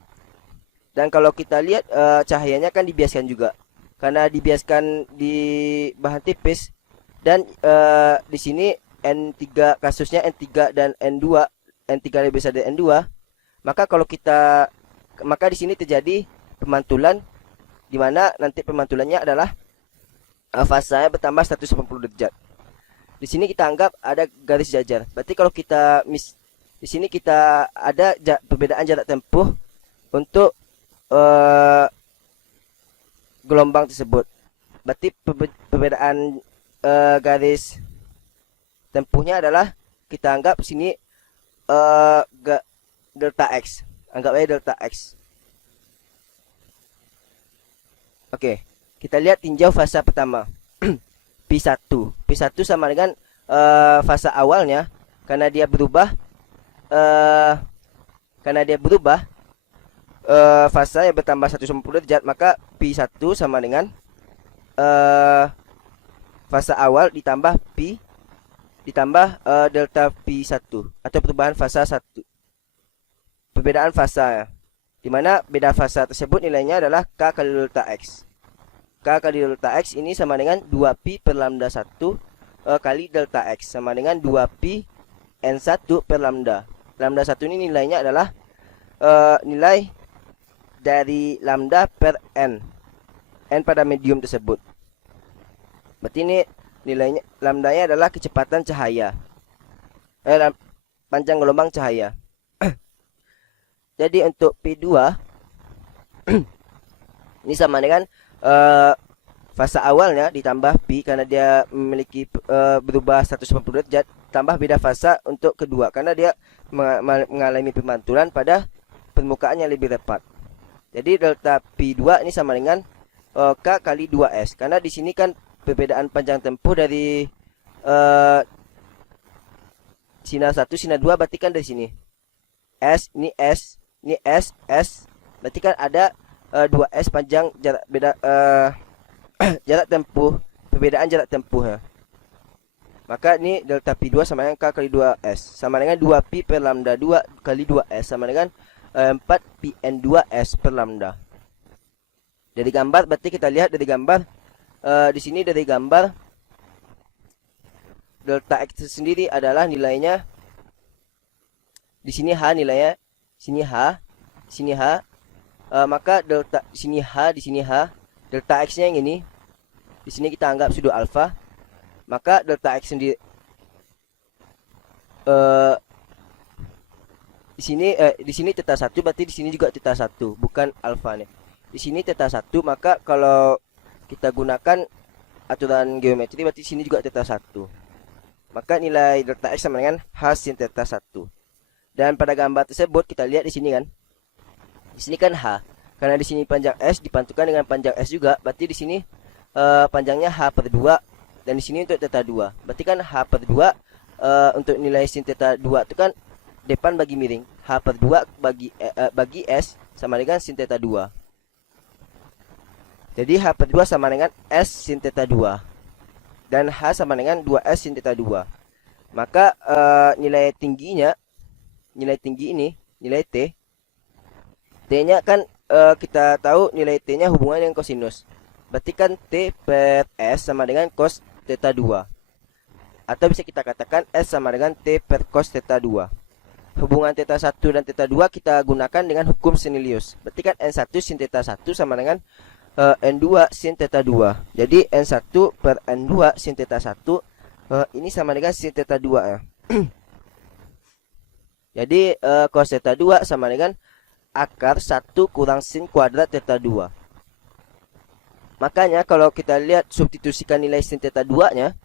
Dan kalau kita lihat cahayanya kan dibiaskan juga, karena dibiaskan di bahan tipis. Dan di sini N3 kasusnya N3 dan N2, N3 lebih besar dari N2, maka di sini terjadi pemantulan, di mana nanti pemantulannya adalah fasanya bertambah 180 derajat. Di sini kita anggap ada garis jajar. Berarti kalau kita di sini kita ada perbedaan jarak tempuh untuk gelombang tersebut. Berarti perbedaan garis tempuhnya adalah kita anggap sini delta X. Anggap aja delta X. Oke, kita lihat tinjau fasa pertama. P1. P1 sama dengan fasa awalnya, karena dia berubah fasa yang bertambah 190 derajat, maka P1 sama dengan fasa awal ditambah P ditambah delta P1 atau perubahan fasa 1. Perbedaan fasa ya, dimana beda fasa tersebut nilainya adalah K kali delta X. K kali delta X ini sama dengan 2P per lambda 1 kali delta X, sama dengan 2P N1 per lambda. Lambda 1 ini nilainya adalah nilai dari lambda per N pada medium tersebut. Berarti ini nilainya, lambdanya adalah kecepatan cahaya, panjang gelombang cahaya. Jadi untuk P2 ini sama dengan fasa awalnya ditambah P, karena dia memiliki berubah 180 derajat, tambah beda fasa untuk kedua, karena dia mengalami pemantulan pada permukaan yang lebih rapat. Jadi delta P2 ini sama dengan K kali 2S, karena di sini kan perbedaan panjang tempuh dari sinar 1 sinar 2, berarti kan dari sini S, ini S, berarti kan ada 2S panjang jarak beda jarak tempuh, perbedaan jarak tempuh ya. Maka ini delta P2 sama dengan K kali 2S, sama dengan 2P per lambda 2 kali 2S, sama dengan 4pn2s per lambda. Dari gambar berarti kita lihat dari gambar di sini dari gambar delta x sendiri adalah nilainya di sini h nilainya, sini h, maka delta di sini h, delta x-nya yang ini di sini kita anggap pseudo alfa, maka delta x sendiri di sini theta 1 berarti di sini juga theta 1, bukan alfa nih. Di sini theta 1, maka kalau kita gunakan aturan geometri berarti di sini juga theta 1. Maka nilai delta x sama dengan h sin theta 1. Dan pada gambar tersebut kita lihat di sini kan. Di sini kan h. Karena di sini panjang s dipantulkan dengan panjang s juga, berarti di sini panjangnya h per 2 dan di sini untuk theta 2. Berarti kan h per 2 untuk nilai sin theta 2 itu kan depan bagi miring. H per 2 bagi s sama dengan sin theta 2. Jadi h per 2 sama dengan s sin theta 2. Dan h sama dengan 2s sin theta 2. Maka nilai tinggi ini, nilai t. T-nya kan kita tahu nilai t-nya hubungan dengan kosinus. Berarti kan t per s sama dengan cos theta 2. Atau bisa kita katakan s sama dengan t per cos theta 2. Hubungan theta 1 dan theta 2 kita gunakan dengan hukum Snellius. Berarti kan n1 sin theta 1 sama dengan n2 sin theta 2. Jadi n1 per n2 sin theta 1 ini sama dengan sin theta 2 ya. Jadi cos theta 2 sama dengan akar 1 kurang sin kuadrat theta 2. Makanya kalau kita lihat substitusikan nilai sin theta 2-nya,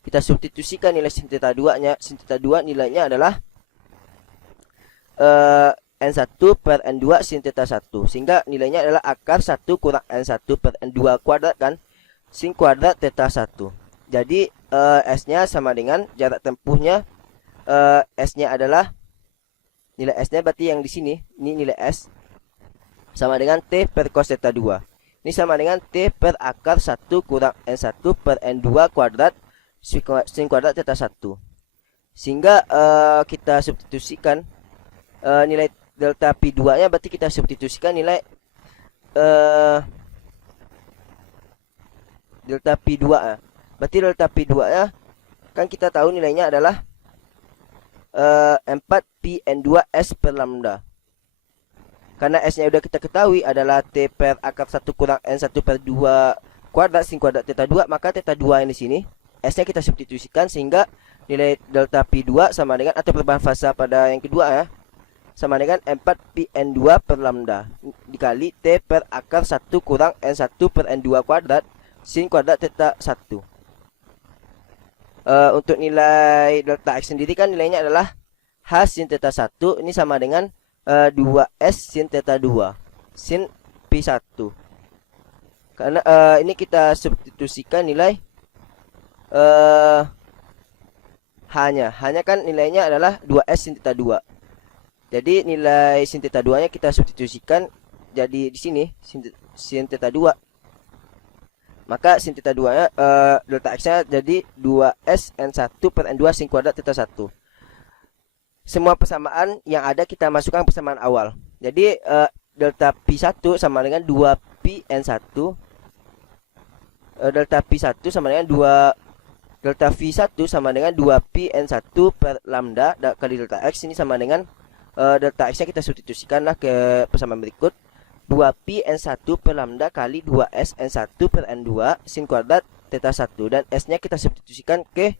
kita substitusikan nilai sin theta 2-nya, sin theta 2 nilainya adalah n1 per n2 sin theta 1. Sehingga nilainya adalah akar 1 kurang n1 per n2 kuadrat kan, sin kuadrat theta 1. Jadi s-nya sama dengan jarak tempuhnya, s-nya adalah nilai s-nya berarti yang di sini, ini nilai s sama dengan t per cos theta 2. Ini sama dengan t per akar 1 kurang n1 per n2 kuadrat sin kuadrat theta 1. Sehingga kita substitusikan nilai delta P2 nya, berarti kita substitusikan nilai delta P2 nya. Berarti delta P2 nya kan kita tahu nilainya adalah 4pn2s per lambda. Karena s nya udah kita ketahui adalah t per akar 1 kurang n1 per 2 kuadrat sin kuadrat theta 2, maka theta 2 yang di sini s nya kita substitusikan sehingga nilai delta P2 sama dengan, atau perubahan fasa pada yang kedua ya, sama dengan 4pn2 per lambda dikali t per akar 1 kurang n1 per n2 kuadrat sin kuadrat theta 1. Untuk nilai delta x sendiri kan nilainya adalah h sin theta 1, ini sama dengan 2s sin theta 2 sin P1. Karena ini kita substitusikan nilai h-nya kan nilainya adalah 2s sin theta 2. Jadi nilai sin theta 2-nya kita substitusikan jadi di sini sin theta 2. Maka sin theta 2-nya delta x-nya jadi 2s n1 per n2 sin kuadrat theta 1. Semua persamaan yang ada kita masukkan persamaan awal. Jadi delta P1 sama dengan 2pn1. Delta P1 sama dengan 2 delta V1 sama dengan 2pn1 per lambda kali delta x. Ini sama dengan delta x-nya kita substitusikanlah ke persamaan berikut. 2pn1 per lambda kali 2s n1 per n2 sin kuadrat theta 1, dan s-nya kita substitusikan ke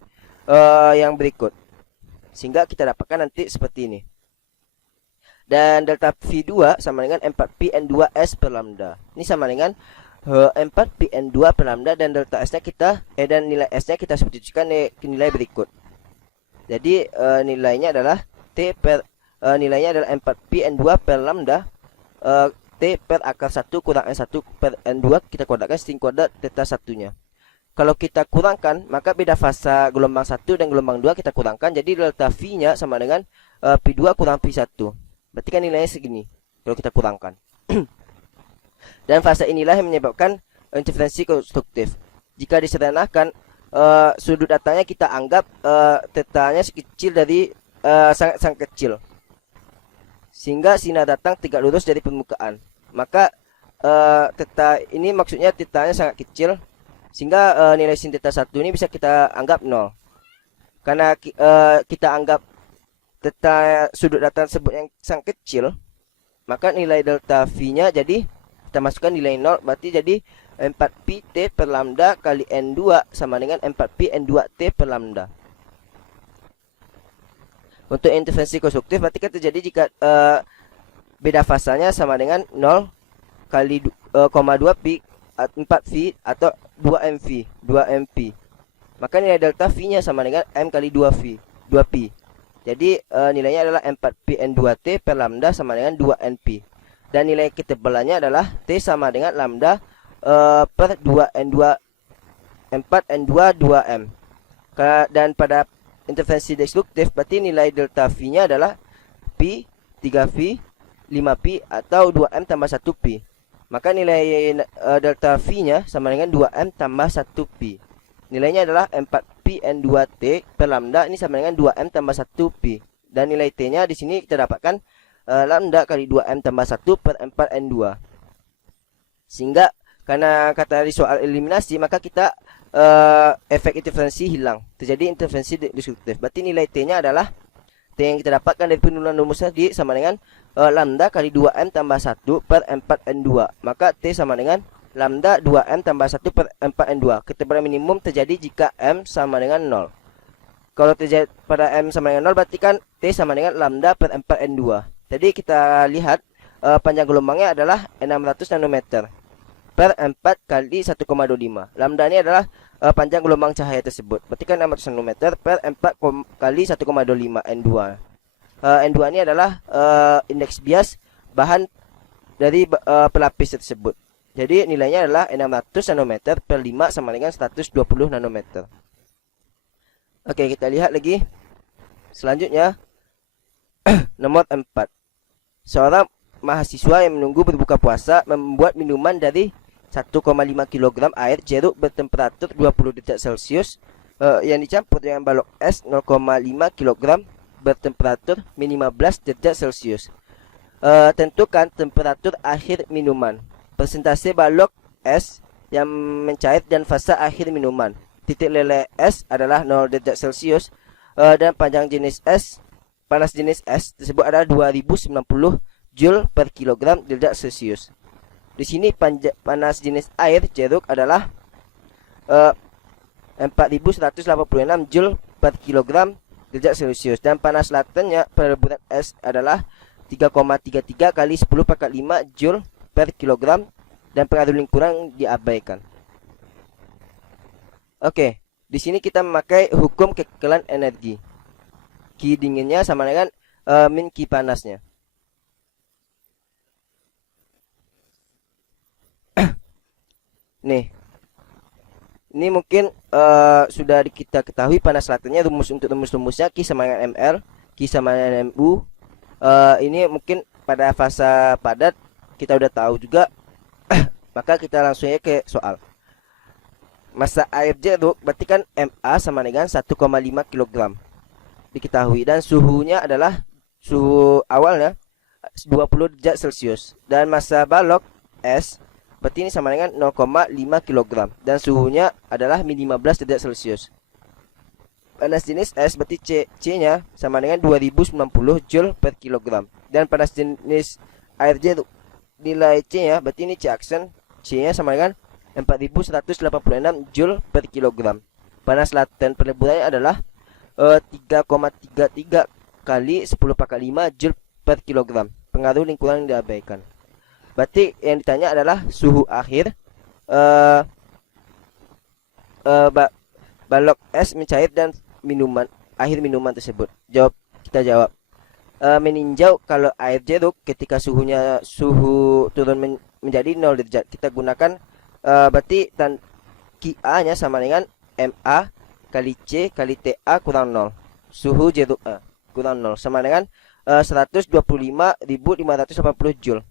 yang berikut. Sehingga kita dapatkan nanti seperti ini. Dan delta V2 sama dengan 4pn2s per lambda. Ini sama dengan 4pn2 per lambda, dan delta s-nya kita dan nilai s-nya kita substitusikan ke nilai berikut. Jadi nilainya adalah nilainya adalah 4pn2 per lambda t per akar 1 kurang n1 per n2 kita kuadratkan sin kuadrat theta 1-nya. Kalau kita kurangkan, maka beda fasa gelombang 1 dan gelombang 2 kita kurangkan. Jadi delta V-nya sama dengan P2 kurang P1. Berarti kan nilainya segini kalau kita kurangkan. Dan fasa inilah yang menyebabkan interferensi konstruktif. Jika disederhanakan, sudut datangnya kita anggap tetanya sekecil dari sangat-sangat kecil. sehingga sinar datang tegak lurus dari permukaan. Maka theta ini maksudnya theta-nya sangat kecil, sehingga nilai sin theta 1 ini bisa kita anggap 0. Karena kita anggap theta sudut datang tersebut yang sangat kecil, maka nilai delta V-nya jadi kita masukkan nilai 0, berarti jadi 4pi T per lambda kali N2 sama dengan 4pi N2T per lambda. Untuk interferensi konstruktif berarti kan terjadi jika beda fasanya sama dengan 0 kali 2pi 4V atau 2mV 2mp. Maka nilai delta V-nya sama dengan M kali 2pi. Jadi nilainya adalah 4pi N2T per lambda sama dengan 2np. Dan nilai ketebalannya adalah T sama dengan lambda per 2n2 4n2 2m. Dan pada interferensi destruktif berarti nilai delta V-nya adalah pi 3v 5pi atau 2m tambah 1pi. Maka nilai delta V-nya sama dengan 2m tambah 1pi. Nilainya adalah 4pi N2T per lambda, ini sama dengan 2m tambah 1pi. Dan nilai T-nya di sini kita dapatkan lambda kali 2m tambah 1 per 4n2. Sehingga karena kata di soal eliminasi, maka kita efek interferensi hilang. Terjadi interferensi destruktif. Berarti nilai T-nya adalah T yang kita dapatkan dari penurunan rumus tadi sama dengan lambda kali 2m tambah 1 per 4n2. Maka T sama dengan lambda 2m tambah 1 per 4n2. Ketebalan minimum terjadi jika m sama dengan 0. Kalau terjadi pada m sama dengan 0 berarti kan T sama dengan lambda per 4n2. Jadi kita lihat panjang gelombangnya adalah 600 nanometer per 4 kali 1,25. Lambda ini adalah panjang gelombang cahaya tersebut. Berarti kan 600 nanometer per 4 kali 1,25 N2. N2 ini adalah indeks bias bahan dari pelapis tersebut. Jadi nilainya adalah 600 nanometer per 5 sama dengan 120 nanometer. Oke, kita lihat lagi. Selanjutnya nomor 4. Seorang mahasiswa yang menunggu berbuka puasa membuat minuman dari 1,5 kg air jeruk bertemperatur 20 derajat Celcius yang dicampur dengan balok es 0,5 kg bertemperatur min 15 derajat Celcius. Tentukan temperatur akhir minuman. Persentase balok es yang mencair dan fasa akhir minuman. Titik leleh es adalah 0 derajat Celcius dan panjang jenis es, panas jenis es tersebut adalah 2090 Joule per kilogram derajat Celcius. Di sini panas jenis air jeruk adalah 4186 Joule per kilogram derajat Celcius dan panas latennya pada berat es adalah 3,33 kali 10 pangkat 5 Joule per kilogram dan pengaruh lingkungan diabaikan. Oke, di sini kita memakai hukum kekekalan energi. Q dinginnya sama dengan min Q panasnya. Nih, ini mungkin sudah kita ketahui panas latennya. Untuk rumus-rumusnya Q sama dengan mR, Q sama dengan mu. Ini mungkin pada fase padat kita udah tahu juga. Maka kita langsung aja ke soal. Massa air jeruk berarti kan Ma sama dengan 1,5 kg. Diketahui dan suhunya adalah suhu awalnya 20 derajat Celcius dan massa balok es berarti ini sama dengan 0,5 kg dan suhunya adalah min 15 derajat Celcius. Panas jenis es berarti C-nya sama dengan 2090 Joule per kilogram dan panas jenis air jeruk nilai C-nya berarti ini C aksen, C-nya sama dengan 4186 Joule per kilogram. Panas laten peleburannya adalah 3,33 kali 10 pangkat 5 Joule per kilogram. Pengaruh lingkungan yang diabaikan. Berarti yang ditanya adalah suhu akhir balok es mencair dan minuman akhir minuman tersebut. Kita jawab. Meninjau kalau air jeruk ketika suhu turun menjadi 0 derajat. Kita gunakan berarti dan QA nya sama dengan MA kali C kali TA kurang 0. Suhu jeruk A kurang 0 sama dengan 125.580 Joule.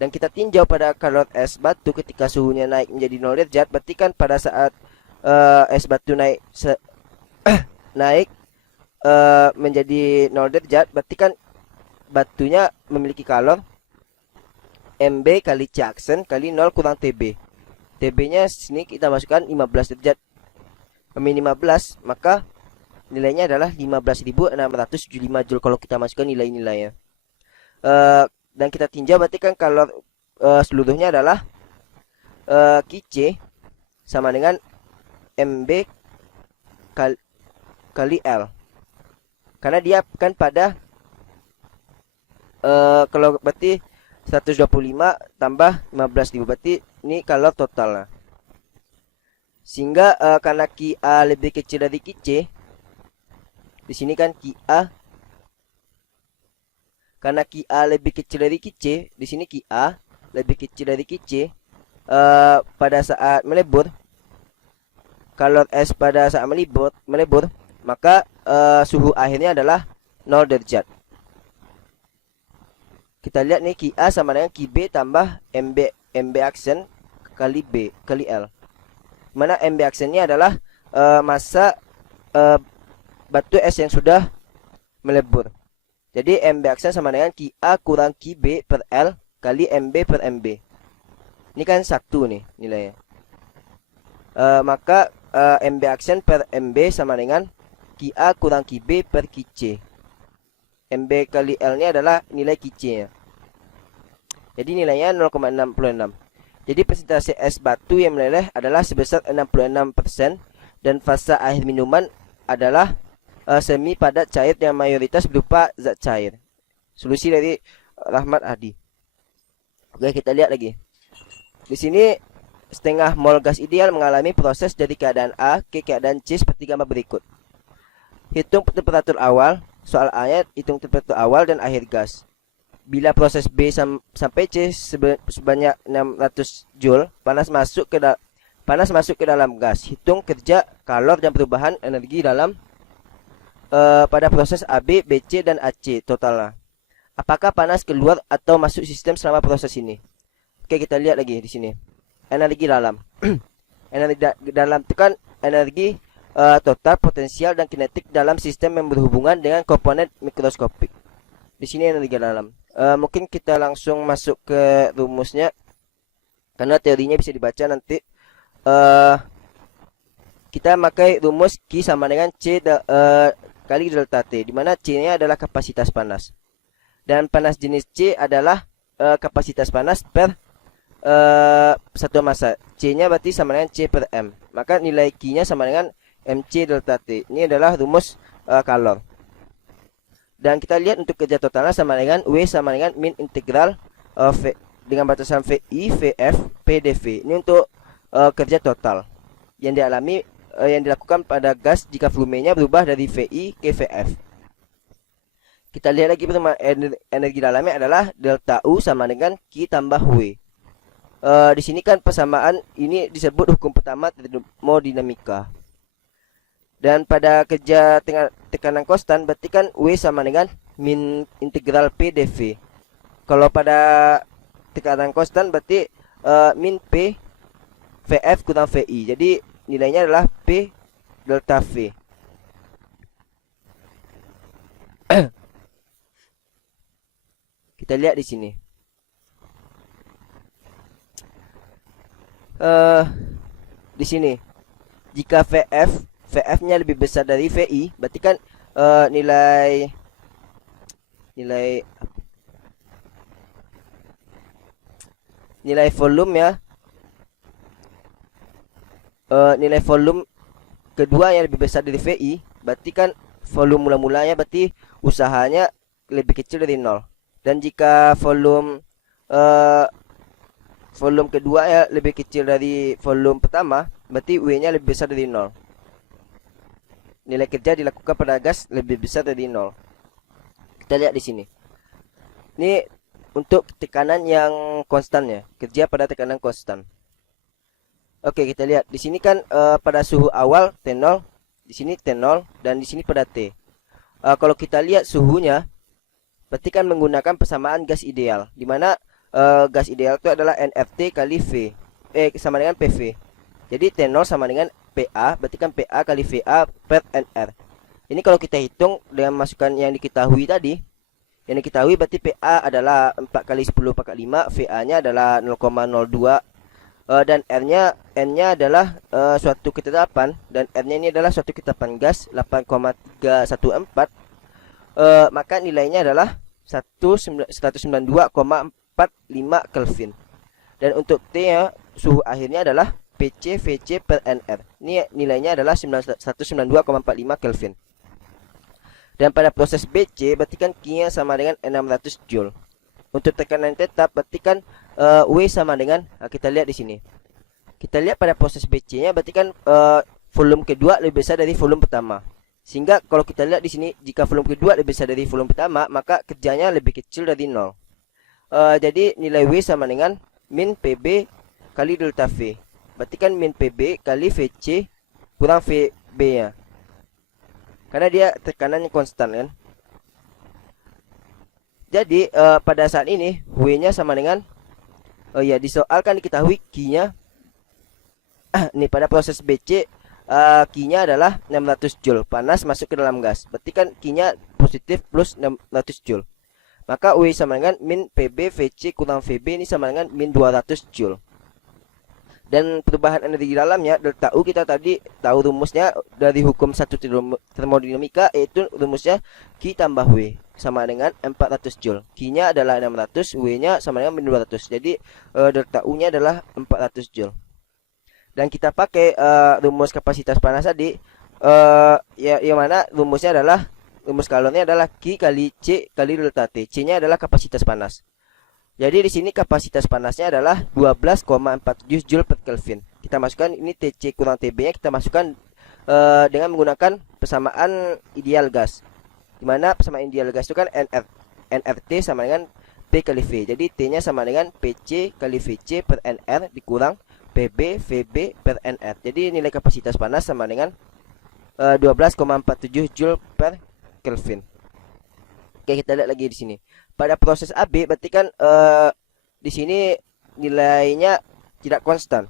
Dan kita tinjau pada kalor es batu ketika suhunya naik menjadi 0 derajat. Berarti kan pada saat es batu naik naik menjadi 0 derajat, berarti kan batunya memiliki kalor MB kali C aksen kali 0 kurang TB. TB-nya sini kita masukkan 15 derajat min 15, maka nilainya adalah 15.675 Joule kalau kita masukkan nilai-nilainya. Dan kita tinjau berarti kan kalor seluruhnya adalah QC sama dengan MB kali L. Karena dia kan pada kalau berarti 125 tambah 15.000, berarti ini kalor total lah. Sehingga karena QA lebih kecil dari QC, di sini kan QA, karena QA lebih kecil dari QC, di sini QA lebih kecil dari QC, pada saat melebur, kalor S pada saat melebur, maka suhu akhirnya adalah 0 derajat. Kita lihat nih, QA sama dengan QB tambah MB aksen kali B kali L. Mana MB aksennya adalah massa batu es yang sudah melebur. Jadi MB aksen sama dengan QA kurang QB per L kali MB per MB. Ini kan 1 nih nilainya. Maka MB aksen per MB sama dengan QA kurang QB per QC. MB kali L ini adalah nilai QC-nya. Jadi nilainya 0,66. Jadi persentase es batu yang meleleh adalah sebesar 66% dan fasa akhir minuman adalah semi padat cair yang mayoritas berupa zat cair. Solusi dari Rahmat Hadi. Oke, kita lihat lagi. Di sini setengah mol gas ideal mengalami proses dari keadaan A ke keadaan C seperti gambar berikut. Hitung temperatur awal. Soal A-nya hitung temperatur awal dan akhir gas. Bila proses B sampai C sebanyak 600 Joule, panas masuk ke dalam gas. Hitung kerja kalor dan perubahan energi dalam pada proses AB, BC dan AC totalnya. Apakah panas keluar atau masuk sistem selama proses ini? Oke, kita lihat lagi di sini. Energi dalam. Energi dalam itu kan energi total, potensial dan kinetik dalam sistem yang berhubungan dengan komponen mikroskopik. Di sini energi dalam. Mungkin kita langsung masuk ke rumusnya karena teorinya bisa dibaca nanti. Kita pakai rumus Q sama dengan C kali delta T, di mana C-nya adalah kapasitas panas dan panas jenis C adalah kapasitas panas per satu massa. C-nya berarti sama dengan C per M. Maka nilai Q-nya sama dengan MC delta T. Ini adalah rumus kalor. Dan kita lihat untuk kerja totalnya sama dengan W sama dengan min integral V dengan batasan VI, VF, PdV. Ini untuk kerja total yang dilakukan pada gas jika volumenya berubah dari VI ke VF. Kita lihat lagi pertemuan energi dalamnya adalah delta U sama dengan Q tambah W. Di sini kan persamaan ini disebut hukum pertama termodinamika. Dan pada kerja tekanan konstan berarti kan W sama dengan min integral P dV. Kalau pada tekanan konstan berarti min P VF kurang VI. Jadi nilainya adalah P delta V. Kita lihat di sini. Di sini jika VF-nya lebih besar dari VI, berarti kan nilai volume ya, nilai volume kedua yang lebih besar dari VI, berarti kan volume mula-mulanya berarti usahanya lebih kecil dari 0. Dan jika volume kedua ya lebih kecil dari volume pertama, berarti W-nya lebih besar dari 0. Nilai kerja dilakukan pada gas lebih besar dari 0. Kita lihat di sini. Ini untuk tekanan yang konstan ya, kerja pada tekanan konstan. Oke, kita lihat di sini kan pada suhu awal T0, di sini T0 dan di sini pada T. Kalau kita lihat suhunya, berarti kan menggunakan persamaan gas ideal, di mana gas ideal itu adalah nRT kali V, sama dengan PV. Jadi T0 sama dengan PA, berarti kan PA kali VA per NR. Ini kalau kita hitung dengan masukan yang diketahui tadi, Yang diketahui berarti PA adalah 4 kali 10 pangkat 5, VA-nya adalah 0,02, dan N-nya adalah suatu ketetapan, dan R-nya ini adalah suatu ketetapan gas 8,314. Maka nilainya adalah 192,45 Kelvin. Dan untuk T-nya, suhu akhirnya adalah PC VC per NR. Ini nilainya adalah 192,45 Kelvin. Dan pada proses BC berarti kan Q-nya sama dengan 600 Joule. Untuk tekanan tetap berarti kan W sama dengan, kita lihat di sini. Kita lihat pada proses BC-nya berarti kan volume kedua lebih besar dari volume pertama. Sehingga kalau kita lihat di sini, jika volume kedua lebih besar dari volume pertama, maka kerjanya lebih kecil dari 0. Jadi nilai W sama dengan min PB kali delta V. Berarti kan min PB kali VC kurang VB-nya. Karena dia tekanannya konstan kan. Jadi pada saat ini W-nya sama dengan, di soal kan diketahui Q-nya nih pada proses BC, Q-nya adalah 600 Joule panas masuk ke dalam gas. Berarti kan Q-nya positif plus 600 Joule. Maka W sama dengan min PB VC kurang VB ini sama dengan min 200 Joule. Dan perubahan energi dalamnya delta U kita tadi tahu rumusnya dari hukum 1 termodinamika, yaitu rumusnya Q tambah W sama dengan 400 Joule. Q-nya adalah 600, W-nya sama dengan min 200. Jadi delta U-nya adalah 400 Joule. Dan kita pakai rumus kapasitas panas tadi, yang mana rumusnya adalah, rumus kalornya adalah Q kali C kali delta T. C-nya adalah kapasitas panas. Jadi di sini kapasitas panasnya adalah 12,47 Joule per Kelvin. Kita masukkan ini TC kurang TB-nya, kita masukkan dengan menggunakan persamaan ideal gas. Dimana persamaan ideal gas itu kan nRT sama dengan P kali V. Jadi T-nya sama dengan PC kali VC per NR dikurang PB VB per NR. Jadi nilai kapasitas panas sama dengan 12,47 Joule per Kelvin. Oke, kita lihat lagi di sini. Pada proses AB berarti kan di sini nilainya tidak konstan.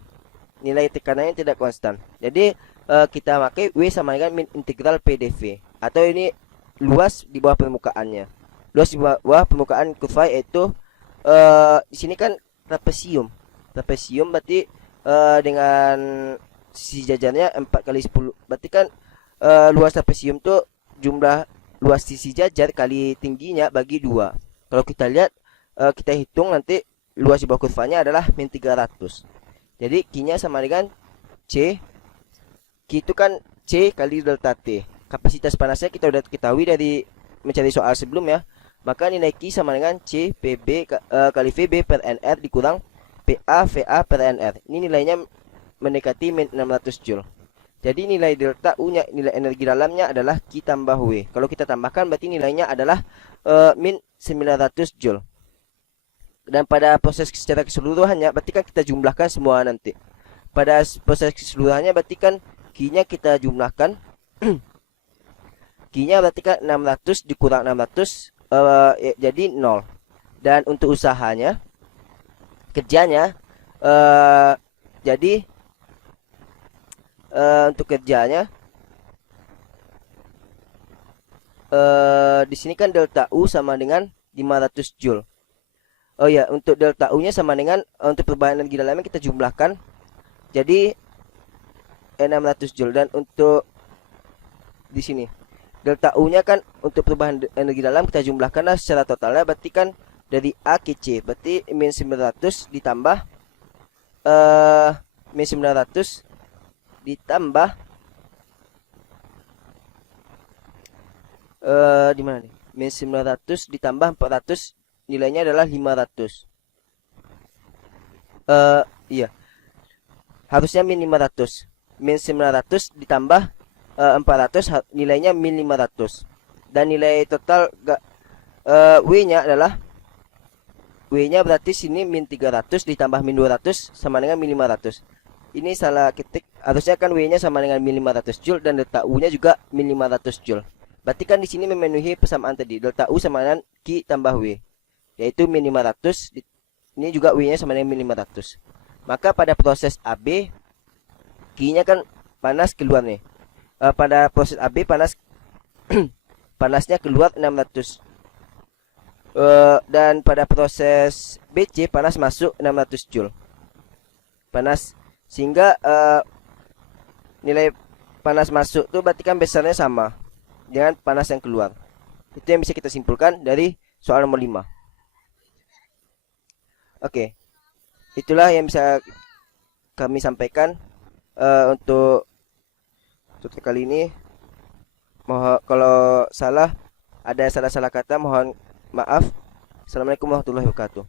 Nilai tekanannya tidak konstan. Jadi kita pakai W sama dengan min integral PdV, atau ini luas di bawah permukaannya. Luas di bawah permukaan kurva, yaitu di sini kan trapesium. Trapesium berarti dengan sisi jajarnya 4 kali 10. Berarti kan luas trapesium itu jumlah luas sisi jajar kali tingginya bagi 2. Kalau kita lihat, kita hitung nanti luas di bawah kurvanya adalah min 300. Jadi Q-nya sama dengan C. Q itu kan C kali delta T. Kapasitas panasnya kita udah ketahui dari mencari soal sebelumnya. Maka nilai Q sama dengan C PB kali VB per NR dikurang PA VA per NR. Ini nilainya mendekati min 600 Joule. Jadi nilai delta U-nya, nilai energi dalamnya adalah Q tambah W. Kalau kita tambahkan berarti nilainya adalah min 900 Joule. Dan pada proses secara keseluruhannya berarti kan kita jumlahkan semua nanti. Pada proses keseluruhannya berarti kan Q-nya kita jumlahkan. Q-nya berarti kan 600 dikurang 600, jadi 0. Dan untuk usahanya, kerjanya, jadi untuk kerjanya di sini kan delta U sama dengan 500 Joule. Oh ya, untuk delta U-nya sama dengan, untuk perubahan energi dalamnya kita jumlahkan jadi 600 Joule. Dan untuk di sini delta U-nya kan untuk perubahan energi dalam kita jumlahkanlah secara totalnya, berarti kan dari A ke C, berarti min 900 ditambah min 900 ditambah di mana nih? Min 900 ditambah 400, nilainya adalah 500. Iya. Harusnya min 500. Min 900 ditambah 400, nilainya min 500. Dan nilai total W-nya adalah, W-nya berarti sini min 300 ditambah min 200 sama dengan min 500. Ini salah ketik, harusnya kan W-nya sama dengan min 500 Joule dan delta U-nya juga min 500 Joule. Berarti kan di sini memenuhi persamaan tadi, delta U sama dengan Q tambah W, yaitu min 500. Ini juga W-nya sama dengan min 500. Maka pada proses AB, Q-nya kan panas keluar nih. Pada proses AB panasnya keluar 600 Dan pada proses BC panas masuk 600 Joule. Panas sehingga nilai panas masuk tuh berarti kan besarnya sama dengan panas yang keluar. Itu yang bisa kita simpulkan dari soal nomor 5. Oke. Itulah yang bisa kami sampaikan untuk tutorial kali ini. Mohon kalau salah ada salah-salah kata mohon maaf. Assalamualaikum warahmatullahi wabarakatuh.